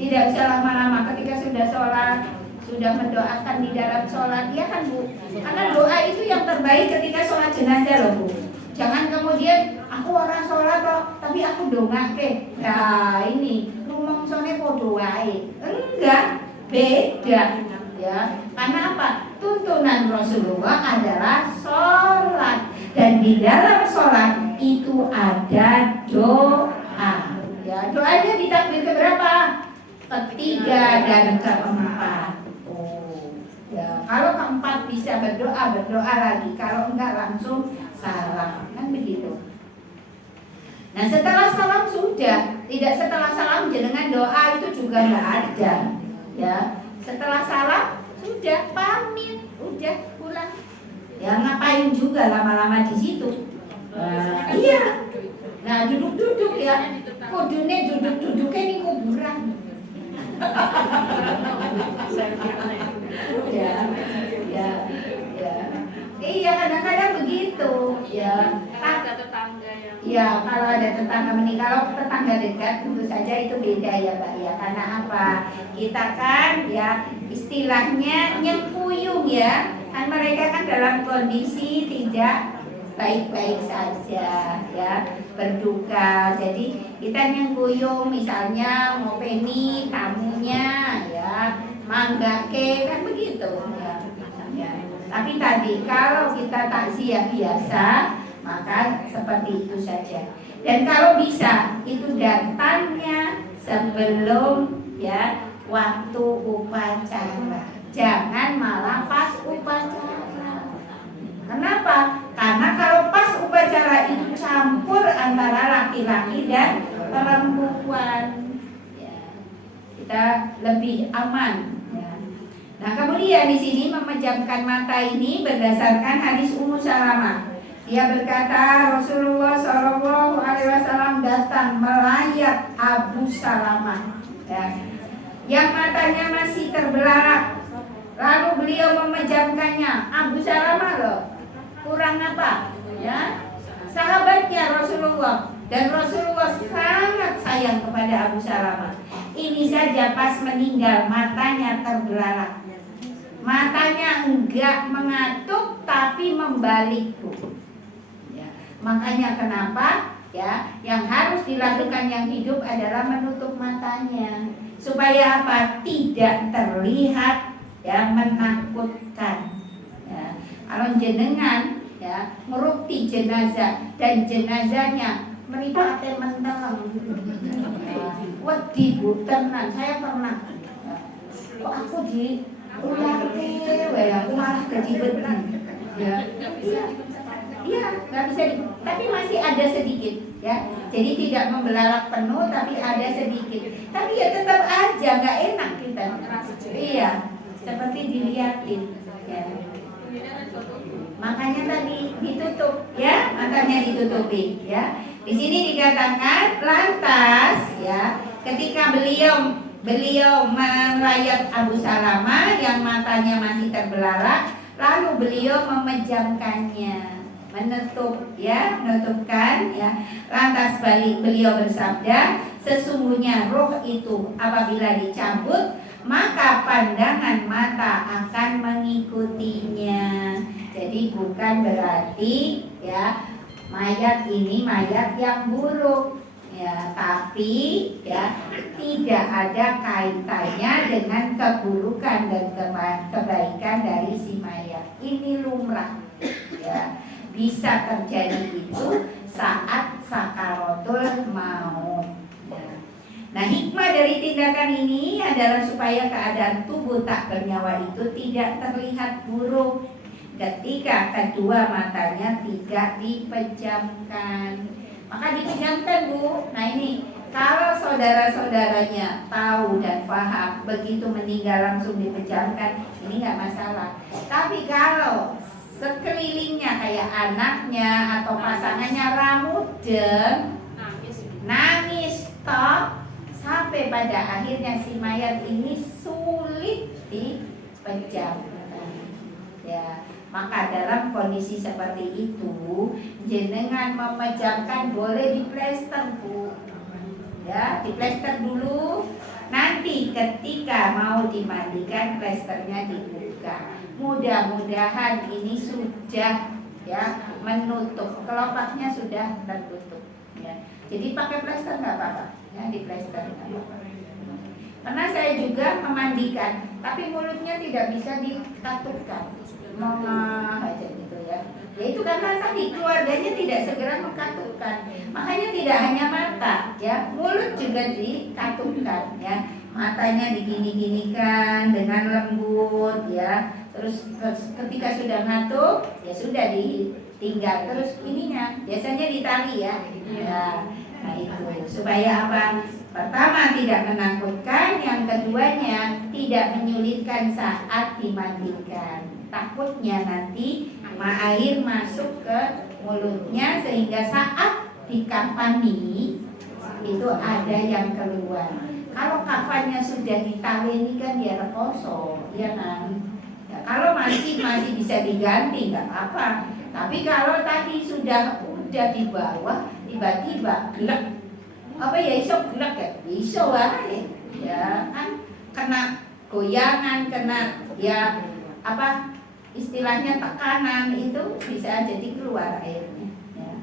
Tidak usah lama-lama ketika sudah sholat, sudah mendoakan di dalam sholat, ya kan Bu. Karena doa itu yang terbaik ketika sholat jenazah loh Bu. Jangan kemudian aku orang sholat kok, tapi aku dongake. Nah ini ngomong sone podo wae. Enggak, beda. Ya, karena apa? Tuntunan Rasulullah adalah sholat, dan di dalam sholat itu ada doa. Ya, doanya di takbir keberapa? Ketiga dan keempat. Oh, ya, kalau keempat bisa berdoa lagi. Kalau enggak langsung salam, kan begitu. Nah, setelah salam sudah, tidak setelah salam jenengan doa itu juga enggak ada. Ya, setelah salam sudah pamit, udah pulang. Ya ngapain juga lama-lama di situ? Iya. Nah, duduk-duduk ya. Kudune duduk-duduknya di kuburan. Ya, ya, ya. Iya, kadang-kadang begitu. Ya. Ada tetangga yang Ya, kalau ada tetangga menikah, kalau tetangga dekat tentu saja itu beda ya Mbak ya. Karena apa? Kita kan ya istilahnya nyekuyung ya. Kan mereka kan dalam kondisi tidak baik-baik saja ya, berduka. Jadi kita nyekuyung misalnya ngopeni tamunya ya, manggake kan begitu ya. Ya. Tapi tadi kalau kita takziah biasa maka seperti itu saja. Dan kalau bisa itu datangnya sebelum ya waktu upacara. Jangan malah pas upacara. Kenapa? Karena kalau pas upacara itu campur antara laki-laki dan perempuan. Ya, kita lebih aman. Ya. Nah, kemudian di sini memejamkan mata ini berdasarkan hadis Ummu Salamah. Dia berkata Rasulullah Shallallahu Alaihi Wasallam datang melayat Abu Salamah, ya, yang matanya masih terbelalak. Lalu beliau memejamkannya. Abu Salamah loh, kurang apa? Ya, sahabatnya Rasulullah dan Rasulullah sangat sayang kepada Abu Salamah. Ini saja pas meninggal matanya terbelalak. Matanya enggak mengatuk tapi membalik. Makanya kenapa ya yang harus dilakukan yang hidup adalah menutup matanya supaya apa? Tidak terlihat ya menakutkan. Ya. Kalau jenengan ya ngerukti jenazah dan jenazahnya mripate menteleng. Wedi Bu, tenan saya pernah. Kok aku di ulang ya aku malah jadi wedi. Ya. Iya, nggak bisa, tapi masih ada sedikit, ya. Jadi tidak membelalak penuh, tapi ada sedikit. Tapi ya tetap aja nggak enak kita. Iya, seperti dilihatin. Ya. Makanya tadi ditutup, ya, matanya ditutupi, ya. Di sini dikatakan lantas, ya, ketika beliau melayat Abu Salamah yang matanya masih terbelalak, lalu beliau memejamkannya. Menutupkan ya. Lantas beliau bersabda, sesungguhnya roh itu apabila dicabut maka pandangan mata akan mengikutinya. Jadi bukan berarti ya mayat ini mayat yang buruk ya, tapi ya tidak ada kaitannya dengan keburukan dan kebaikan dari si mayat. Ini lumrah ya. Bisa terjadi itu saat sakaratul maut. Nah, hikmah dari tindakan ini adalah supaya keadaan tubuh tak bernyawa itu tidak terlihat buruk ketika kedua matanya tidak dipejamkan. Maka dipejamkan Bu. Nah ini kalau saudara-saudaranya tahu dan paham begitu meninggal langsung dipejamkan, ini nggak masalah. Tapi kalau sekelilingnya kayak anaknya atau pasangannya ramudeng, nangis stop sampai pada akhirnya si mayat ini sulit dipejamkan. Ya, maka dalam kondisi seperti itu jenengan memejamkan boleh diplester Bu. Ya, diplester dulu. Nanti ketika mau dimandikan plesternya dibuka. Mudah-mudahan ini sudah ya menutup, kelopaknya sudah tertutup ya. Jadi pakai plester nggak apa-apa ya, di plester nggak apa-apa. Karena saya juga memandikan, tapi mulutnya tidak bisa dikatupkan, mengah aja gitu ya. Ya itu karena tadi keluarganya tidak segera mengkatupkan. Makanya tidak hanya mata, ya, mulut juga dikatupkan, ya. Matanya digini-ginikan dengan lembut, ya. Terus ketika sudah ngantuk, ya sudah ditinggal. Terus ininya biasanya ditali, ya. Ya. Nah itu supaya apa? Pertama tidak menakutkan, yang keduanya tidak menyulitkan saat dimandikan. Takutnya nanti air masuk ke mulutnya sehingga saat dikafani itu ada yang keluar. Kalau kafannya sudah ditali ini kan dia rekoso, ya kan? Ya, kalau masih bisa diganti nggak apa. Tapi kalau tadi sudah di bawah tiba-tiba gelap, apa ya iso gelap ya, iso wae, ya kan kena goyangan, kena ya apa istilahnya tekanan itu bisa jadi keluar airnya, ya.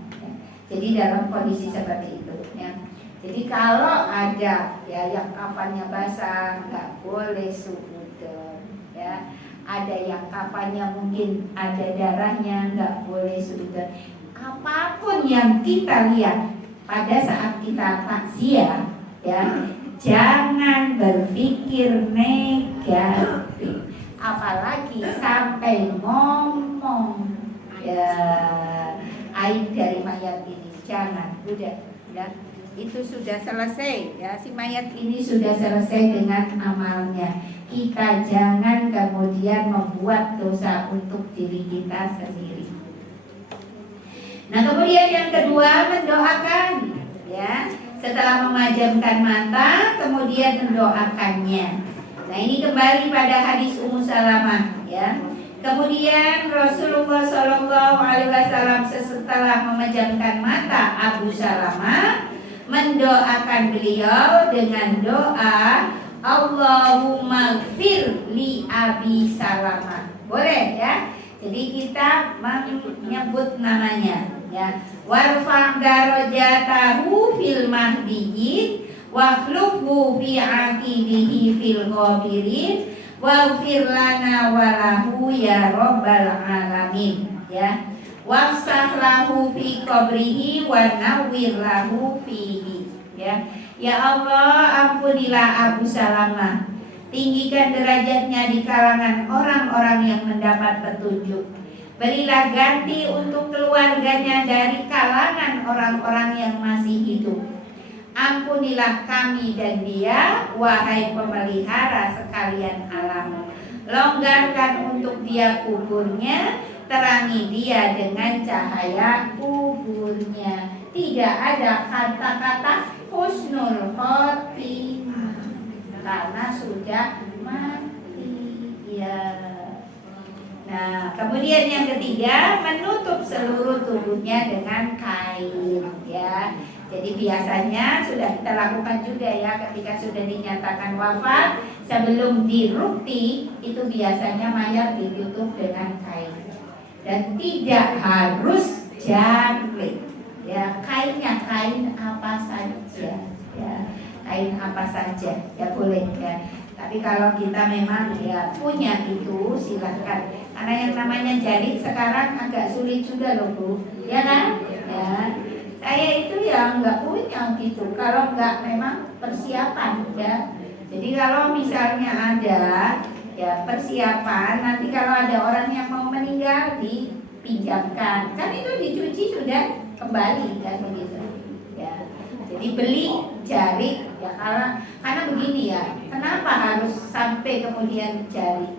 Jadi dalam kondisi seperti itu, ya. Jadi kalau ada ya yang kafannya basah nggak boleh suudon, ya. Ada yang kafannya mungkin ada darahnya nggak boleh suudon. Apapun yang kita lihat pada saat kita takziah, ya, jangan berpikir negatif. Apalagi sampai ngomong ya aib dari mayat ini, jangan, udah ya, itu sudah selesai, ya, si mayat ini sudah selesai dengan amalnya. Kita jangan kemudian membuat dosa untuk diri kita sendiri. Nah kemudian yang kedua mendoakan, ya, setelah memejamkan mata kemudian mendoakannya. Nah ini kembali pada hadis Ummu Salamah, ya. Kemudian Rasulullah SAW setelah memejamkan mata Abu Salamah mendoakan beliau dengan doa Allahumma gfir li Abi Salamah. Boleh, ya. Jadi kita menyebut namanya, ya. Warfa' darajatahu fil mahdiyyin wakhluqhu fi aqibihi fil ghabirin waghfir lana walahu ya rabbal alamin, ya. Wafsah lahu fi qabrihi wa nawwir lahu fihi, ya. Ya Allah, ampunilah Abu Salamah, tinggikan derajatnya di kalangan orang-orang yang mendapat petunjuk. Berilah ganti untuk keluarganya dari kalangan orang-orang yang masih hidup. Ampunilah kami dan dia, wahai pemelihara sekalian alam. Longgarkan untuk dia kuburnya, terangi dia dengan cahaya kuburnya. Tidak ada kata-kata husnul khotimah karena sudah mati, ya. Nah, kemudian yang ketiga menutup seluruh tubuhnya dengan kain, ya. Jadi biasanya sudah kita lakukan juga, ya, ketika sudah dinyatakan wafat, sebelum dirukti itu biasanya mayat ditutup dengan kain. Dan tidak harus jambret, ya, kainnya kain apa saja, ya, kain apa saja, ya boleh, ya. Tapi kalau kita memang ya punya itu silahkan. Karena yang namanya jarik sekarang agak sulit juga loh Bu, ya kan? Ya. Saya itu ya nggak punya gitu. Kalau nggak memang persiapan, ya. Jadi kalau misalnya ada ya persiapan, nanti kalau ada orang yang mau meninggal dipinjamkan, kan itu dicuci sudah kembali kan begitu, ya. Jadi beli jarik ya karena begini ya, kenapa harus sampai kemudian jarik?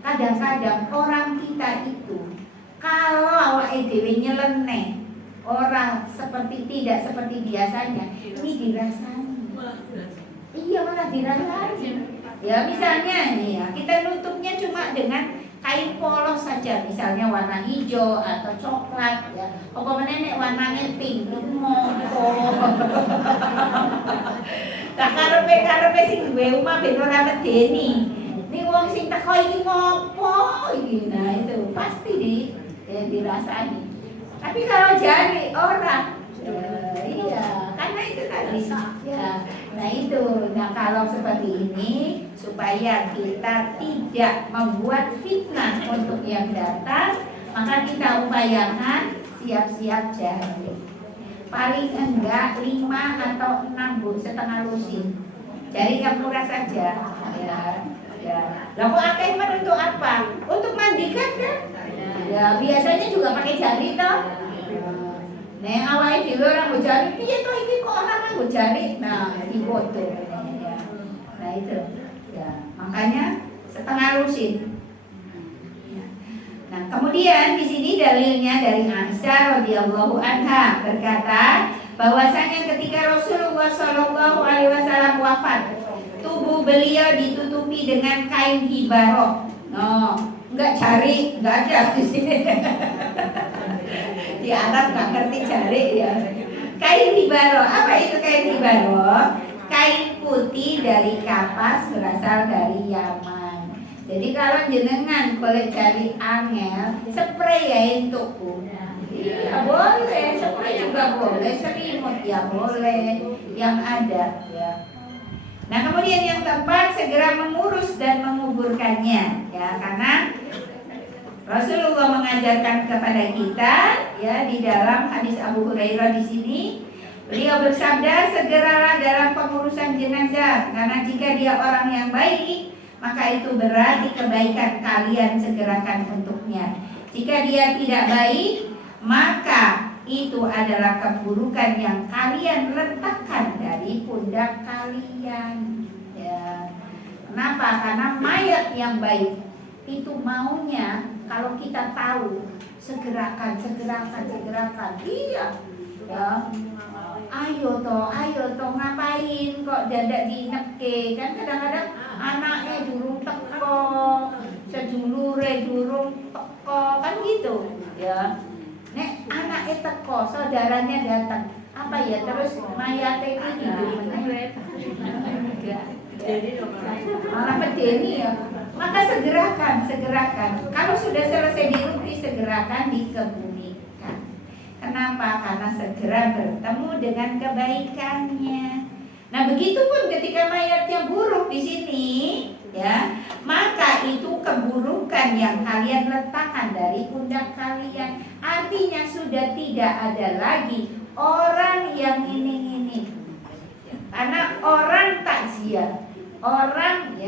Kadang-kadang orang kita itu kalau awak dhewe nyeleneh, orang seperti tidak seperti biasanya, ini dirasani. Iya malah dirasani. Ya misalnya nih ya, kita nutupnya cuma dengan kain polos saja, misalnya warna hijau atau coklat, ya. Apa menenek warnanya pink, ngopo. Tak karepe sing duwe omah ben ora medeni. Ning wong sing teko iki ngopo iki. Nah itu pasti dirasani. Tapi kalau jari orang, iya, karena itu tadi, ya. Nah itu, nah kalau seperti ini supaya kita tidak membuat fitnah untuk yang datang, Maka kita upayakan siap-siap jari. Paling enggak 5 atau 6 Bu, setengah lusin. Jari yang murah saja. Ya. Lah kok akeh untuk apa? Untuk mandikan kan? Ya biasanya juga pakai jari toh. Nah, awalnya dhewe ora nggo jari, piye toh iki kok ora nggo jari? Nah, difoto. Ya. Nah itu. Ya, makanya setengah lusin. Nah, kemudian di sini dalilnya dari Aisyah radhiyallahu anha berkata bahwasanya ketika Rasulullah Shallallahu alaihi wasallam wafat, tubuh beliau ditutupi dengan kain hibarok. No, enggak jari, enggak ada di sini. Di Arab enggak ngerti jari ya. Kain hibarok, apa itu kain hibarok? Kain putih dari kapas berasal dari Yaman. Jadi kalau jenengan boleh cari angel, spray ya untukku. Iya boleh, spray juga boleh, selimut ya boleh, yang ada ya. Nah kemudian yang keempat, segera mengurus dan menguburkannya, ya karena Rasulullah mengajarkan kepada kita, ya di dalam hadis Abu Hurairah di sini, beliau bersabda, segeralah dalam pengurusan jenazah, karena jika dia orang yang baik, maka itu berarti kebaikan kalian segerakan untuknya. Jika dia tidak baik, maka itu adalah keburukan yang kalian letakkan dari pundak kalian. Ya. Kenapa? Karena mayat yang baik itu maunya kalau kita tahu segerakan. Iya. Ya. Ayo toh ngapain kok dadak dinepke, kan kadang-kadang anaknya durung teko, sedulure durung teko, kan gitu ya. Nek anaknya teko, saudaranya datang, apa ya terus mayate itu hidup malah medeni ya. Maka segerakan. Kalau sudah selesai dirupi, segerakan dikebumikan. Kenapa? Karena segera bertemu dengan kebaikannya. Nah, begitupun ketika mayatnya buruk di sini, ya, maka itu keburukan yang kalian letakkan dari pundak kalian. Artinya sudah tidak ada lagi orang yang ini. Karena orang takziah, orang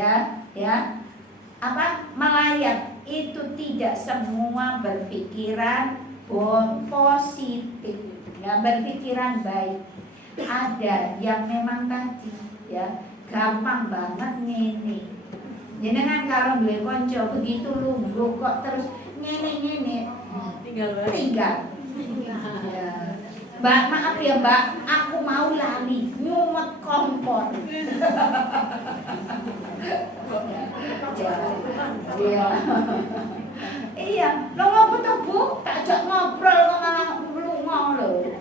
melayat itu tidak semua berpikiran positif, ya, berpikiran baik. Ada yang memang tadi ya gampang banget ngene. Jenengan kalau duwe kanca begitu lungguh kok terus ngene tinggal. Ya. Mbak, maaf ya Mbak, aku mau lali nyumet kompor. Iya. Iya, lo ngopo tuh Bu? Tak ajak ngobrol kok malah melungong lho.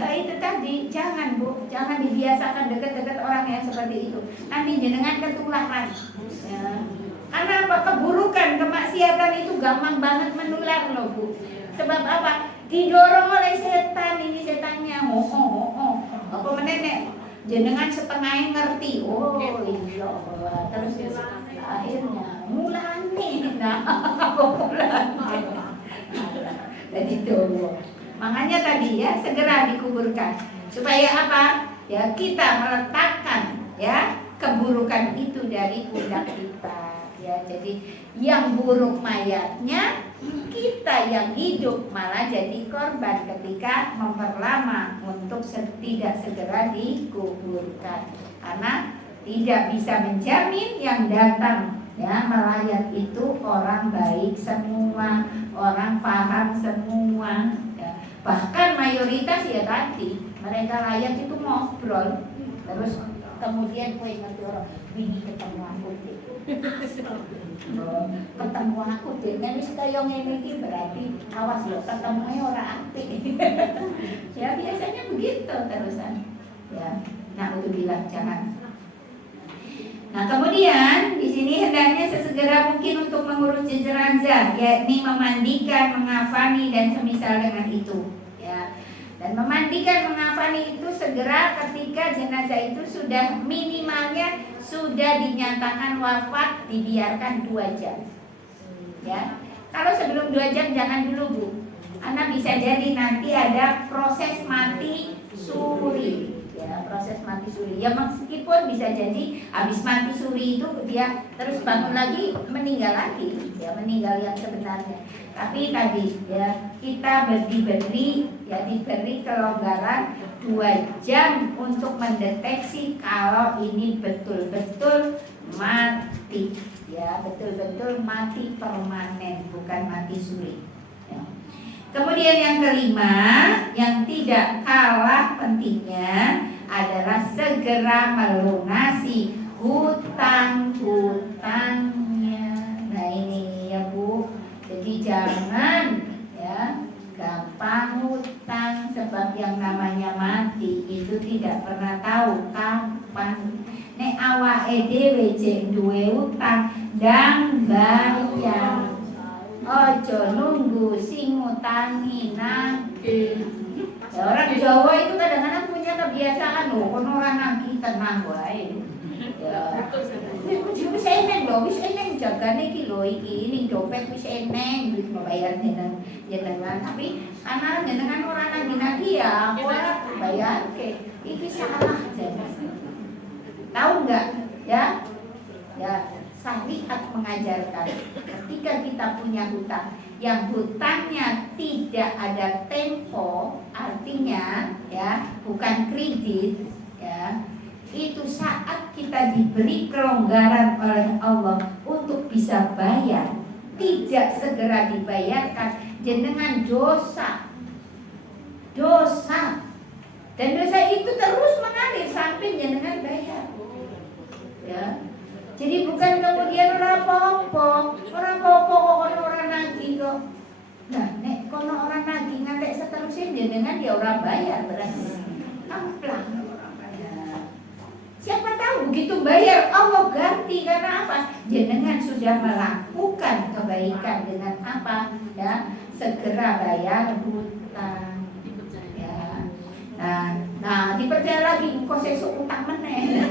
Nah itu tadi, jangan Bu, jangan dibiasakan dekat-dekat orang yang seperti itu. Nanti jenengan ketularan. Ya. Karena apa? Keburukan, kemaksiatan itu gampang banget menular loh Bu. Sebab apa? Didorong oleh setan, ini setannya. Apa menenek? Jenengan setengahnya ngerti. Oh iya. Terus akhirnya mulane. Nah, mulane. Jadi itu. Makanya tadi ya segera dikuburkan. Supaya apa? Ya kita meletakkan ya keburukan itu dari pundak kita. Ya, jadi yang buruk mayatnya, kita yang hidup malah jadi korban ketika memperlama untuk tidak segera dikuburkan. Karena tidak bisa menjamin yang datang ya melayat itu orang baik semua, orang paham semua. Ya. Bahkan mayoritas ya tadi mereka layat itu ngobrol, terus kemudian kue ngerti orang ini ketemu aku deh. Ketemu aku deh, nek wis kaya ngene iki berarti awas lho ketemunya ora apik. Ya biasanya begitu terusan. Ya, nah untuk bilang jangan. Nah kemudian di sini hendaknya sesegera mungkin untuk mengurus jenazah, yakni memandikan, mengafani dan semisal dengan itu. Ya. Dan memandikan, mengafani itu segera ketika jenazah itu sudah minimalnya sudah dinyatakan wafat, dibiarkan 2 jam. Ya. Kalau sebelum 2 jam jangan dulu Bu, karena bisa jadi nanti ada proses mati suri. Ya, proses mati suri. Ya meskipun bisa jadi habis mati suri itu dia terus bangun lagi, meninggal lagi, ya meninggal yang sebenarnya. Tapi tadi ya kita diberi kelonggaran 2 jam untuk mendeteksi kalau ini betul-betul mati, ya betul-betul mati permanen, bukan mati suri. Ya. Kemudian yang kelima, yang tidak kalah pentingnya adalah segera melunasi hutang-hutangnya. Nah ini ya Bu, jadi jangan ya gampang hutang, sebab yang namanya mati itu tidak pernah tahu kapan. Nek awake dhewe jek duwe utang ndang bayar. Ojo nunggu sing ngutangi nagih. Ya, orang Jawa itu kadang-kadang punya kebiasaan loh, kono ora nagih tenang wae. Ya. Wis eneng lho, wis eneng jagane iki lho iki ning dompet wis eneng duit bayar jenengan. Tapi karena jenengan ora nagih-nagih ya, ora bayarke. Iki salah jenengan. Tahu enggak? Ya. Ya, syariat mengajarkan ketika kita punya hutang yang hutangnya tidak ada tempo, artinya ya bukan kredit, ya itu saat kita diberi kelonggaran oleh Allah untuk bisa bayar, tidak segera dibayarkan, jenengan dosa, dan dosa itu terus mengalir sampai jenengan bayar, ya. Jadi bukan kemudian orang popo kok orang nagih kok. Nah, nek kono orang nagih ngantek seterusnya jenengan dia orang bayar berarti. Amplang. Siapa tahu begitu bayar Allah ganti karena apa? Jenengan sudah melakukan kebaikan dengan apa? Ya, segera bayar hutang. Ya. Nah, dipercaya lagi kok sesuk utang meneh.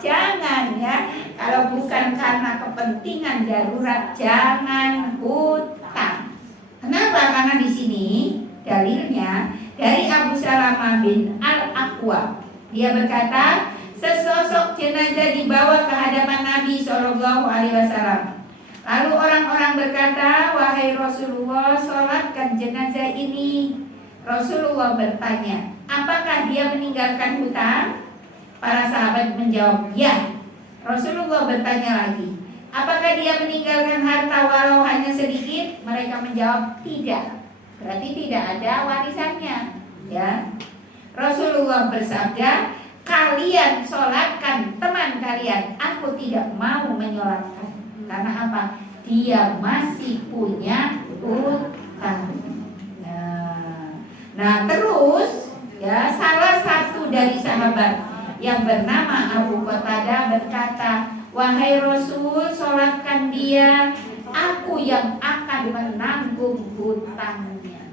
Jangan ya, kalau bukan karena kepentingan darurat jangan hutang. Kenapa? Karena di sini dalilnya dari Abu Salamah bin Al-Aqwa. Dia berkata, sesosok jenazah dibawa ke hadapan Nabi SAW. Lalu orang-orang berkata, wahai Rasulullah, sholatkan jenazah ini. Rasulullah bertanya, apakah dia meninggalkan hutang? Para sahabat menjawab, ya. Rasulullah bertanya lagi, apakah dia meninggalkan harta walau hanya sedikit? Mereka menjawab, tidak. Berarti tidak ada warisannya, ya. Rasulullah bersabda, kalian sholatkan teman kalian, aku tidak mau menyolatkan. Karena apa? Dia masih punya hutang. Nah terus ya salah satu dari sahabat yang bernama Abu Qatadah berkata, wahai Rasul, sholatkan dia, aku yang akan menanggung hutangnya.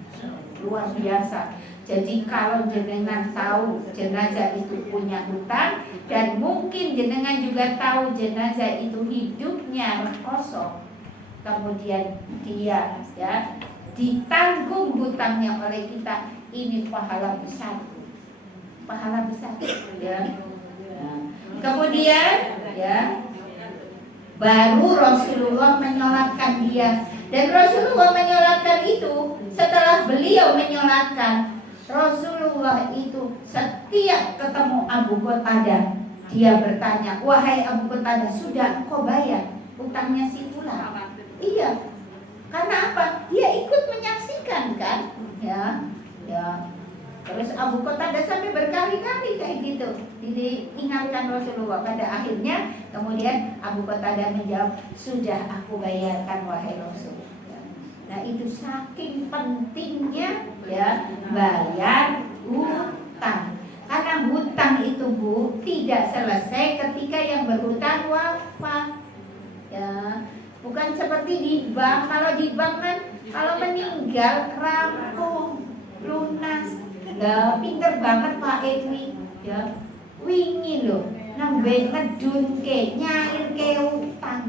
Luar biasa. Jadi kalau jenengan tahu jenazah itu punya hutang, dan mungkin jenengan juga tahu jenazah itu hidupnya kosong, kemudian dia ya ditanggung hutangnya oleh kita, ini pahala besar. Pahala besar ya. Kemudian ya baru Rasulullah menyolatkan dia, dan Rasulullah menyolatkan itu setelah beliau menyolatkan. Rasulullah itu setiap ketemu Abu Qatadah dia bertanya, wahai Abu Qatadah, sudah engkau bayar utangnya si fulan? Iya. Karena apa? Dia ikut menyaksikan kan? Ya. Terus Abu Qatadah sampai berkali-kali kayak gitu diingatkan Rasulullah. Pada akhirnya kemudian Abu Qatadah menjawab, sudah aku bayarkan wahai Rasul. Nah itu saking pentingnya ya bayar hutang. Karena hutang itu Bu tidak selesai ketika yang berhutang wafat. Ya, bukan seperti di bank. Kalau di bank kan kalau meninggal rampung, lunas. Lah pinter banget Pak Edwi ya. Wingi lho nembe ngedunke nyairke utang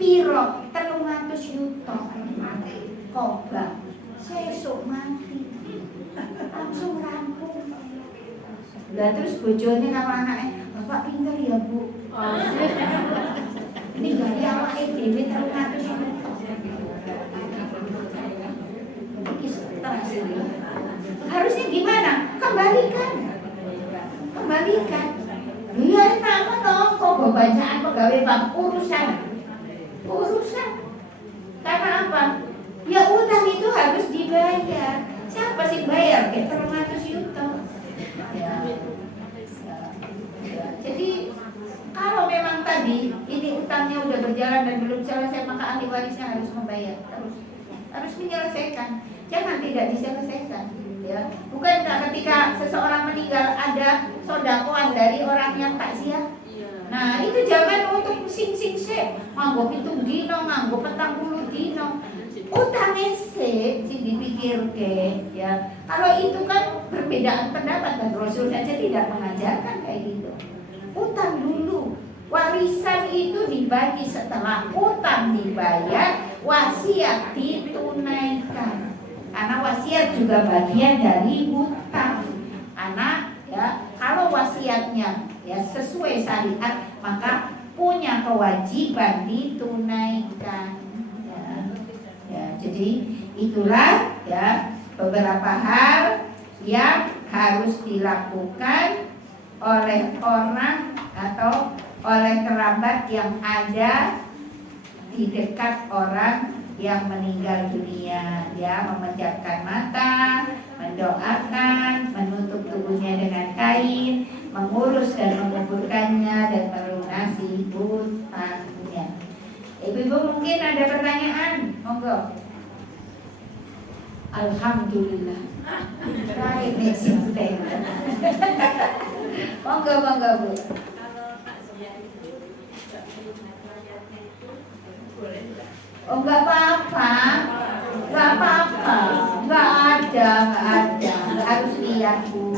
piro 3 yuto kobang sesuk mati langsung rampung. Lah terus bojone karo anake, "Bapak pinter ya, Bu." Ini gak awake dhewe 300 yuto. Iki stres ini. Harusnya gimana? Kembalikan. Iya, nama dong, kok bacaan pegawai bank urusan. Karena apa? Ya utang itu harus dibayar. Siapa sih bayar? Kayak 300 yuto. Ya. Jadi kalau memang tadi ini utangnya udah berjalan dan belum selesai, maka ahli warisnya harus membayar harus menyelesaikan. Jangan tidak diselesaikan. Ya, bukankah ketika seseorang meninggal ada sodakoan dari orang yang takziah? Nah, itu jangan untuk sing nganggo 7 dino, nganggo 40 dino. Utang sing dipikirke, ya. Kalau itu kan perbedaan pendapat dan Rasul saja tidak mengajarkan kayak gitu. Utang dulu. Warisan itu dibagi setelah utang dibayar, wasiat ditunaikan. Karena wasiat juga bagian dari hutang. Karena ya kalau wasiatnya ya sesuai syariat, maka punya kewajiban ditunaikan. Ya, jadi itulah ya beberapa hal yang harus dilakukan oleh orang atau oleh kerabat yang ada di dekat orang yang meninggal dunia, ya, memejamkan mata, mendoakan, menutup tubuhnya dengan kain, mengurus dan menguburkannya dan melunasi hutangnya. Ibu-ibu mungkin ada pertanyaan, monggo. Alhamdulillah. Baik, monggo Bu. Oh, enggak apa-apa, enggak ada, harus lihat Bu,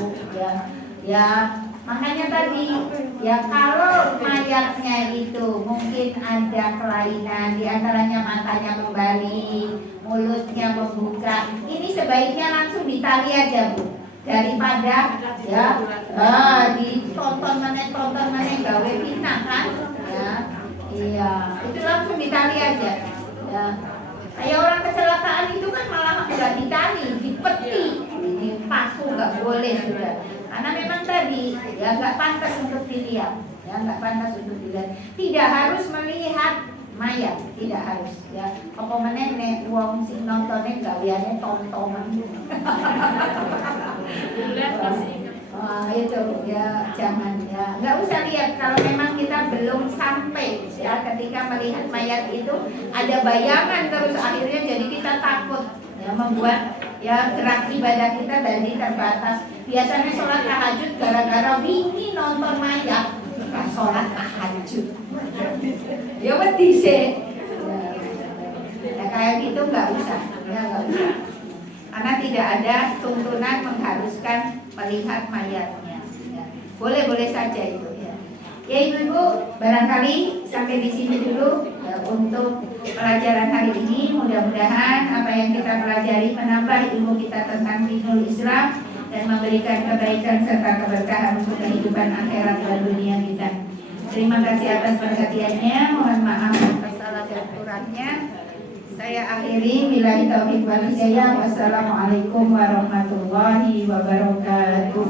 ya, makanya tadi, ya kalau mayatnya itu mungkin ada kelainan, diantaranya matanya kembali, mulutnya membuka, ini sebaiknya langsung ditali aja Bu, daripada ya, ditonton mana gawe pinah kan, ya, iya, itu langsung ditali aja. Ya, kayak orang kecelakaan itu kan malah nggak ditali, dipeti, ini paku nggak boleh sudah. Karena memang tadi ya nggak pantas untuk dilihat, ya nggak pantas untuk dilihat. Tidak harus melihat mayat, tidak harus. Ya, apa menenek uang sing nontonnya gaweane tontonan. Itu ya jangan ya, nggak usah lihat kalau memang kita belum sampai ya ketika melihat mayat itu ada bayangan terus akhirnya jadi kita takut ya, membuat ya gerak ibadah kita jadi terbatas. Biasanya sholat tahajud gara-gara wingi nonton mayat, nah, sholat tahajud ya wedi sih ya kayak gitu nggak usah ya, nggak usah. Karena tidak ada tuntunan mengharuskan melihat mayatnya. Ya. Boleh-boleh saja itu. Ya, ya Ibu-ibu, barangkali sampai di sini dulu ya, untuk pelajaran hari ini. Mudah-mudahan apa yang kita pelajari menambah ilmu kita tentang dinul Islam dan memberikan kebaikan serta keberkahan untuk kehidupan akhirat dan dunia kita. Terima kasih atas perhatiannya. Mohon maaf atas salah dan kurangnya. Saya akhiri, billahi taufiq wal hidayah. Wassalamualaikum warahmatullahi wabarakatuh.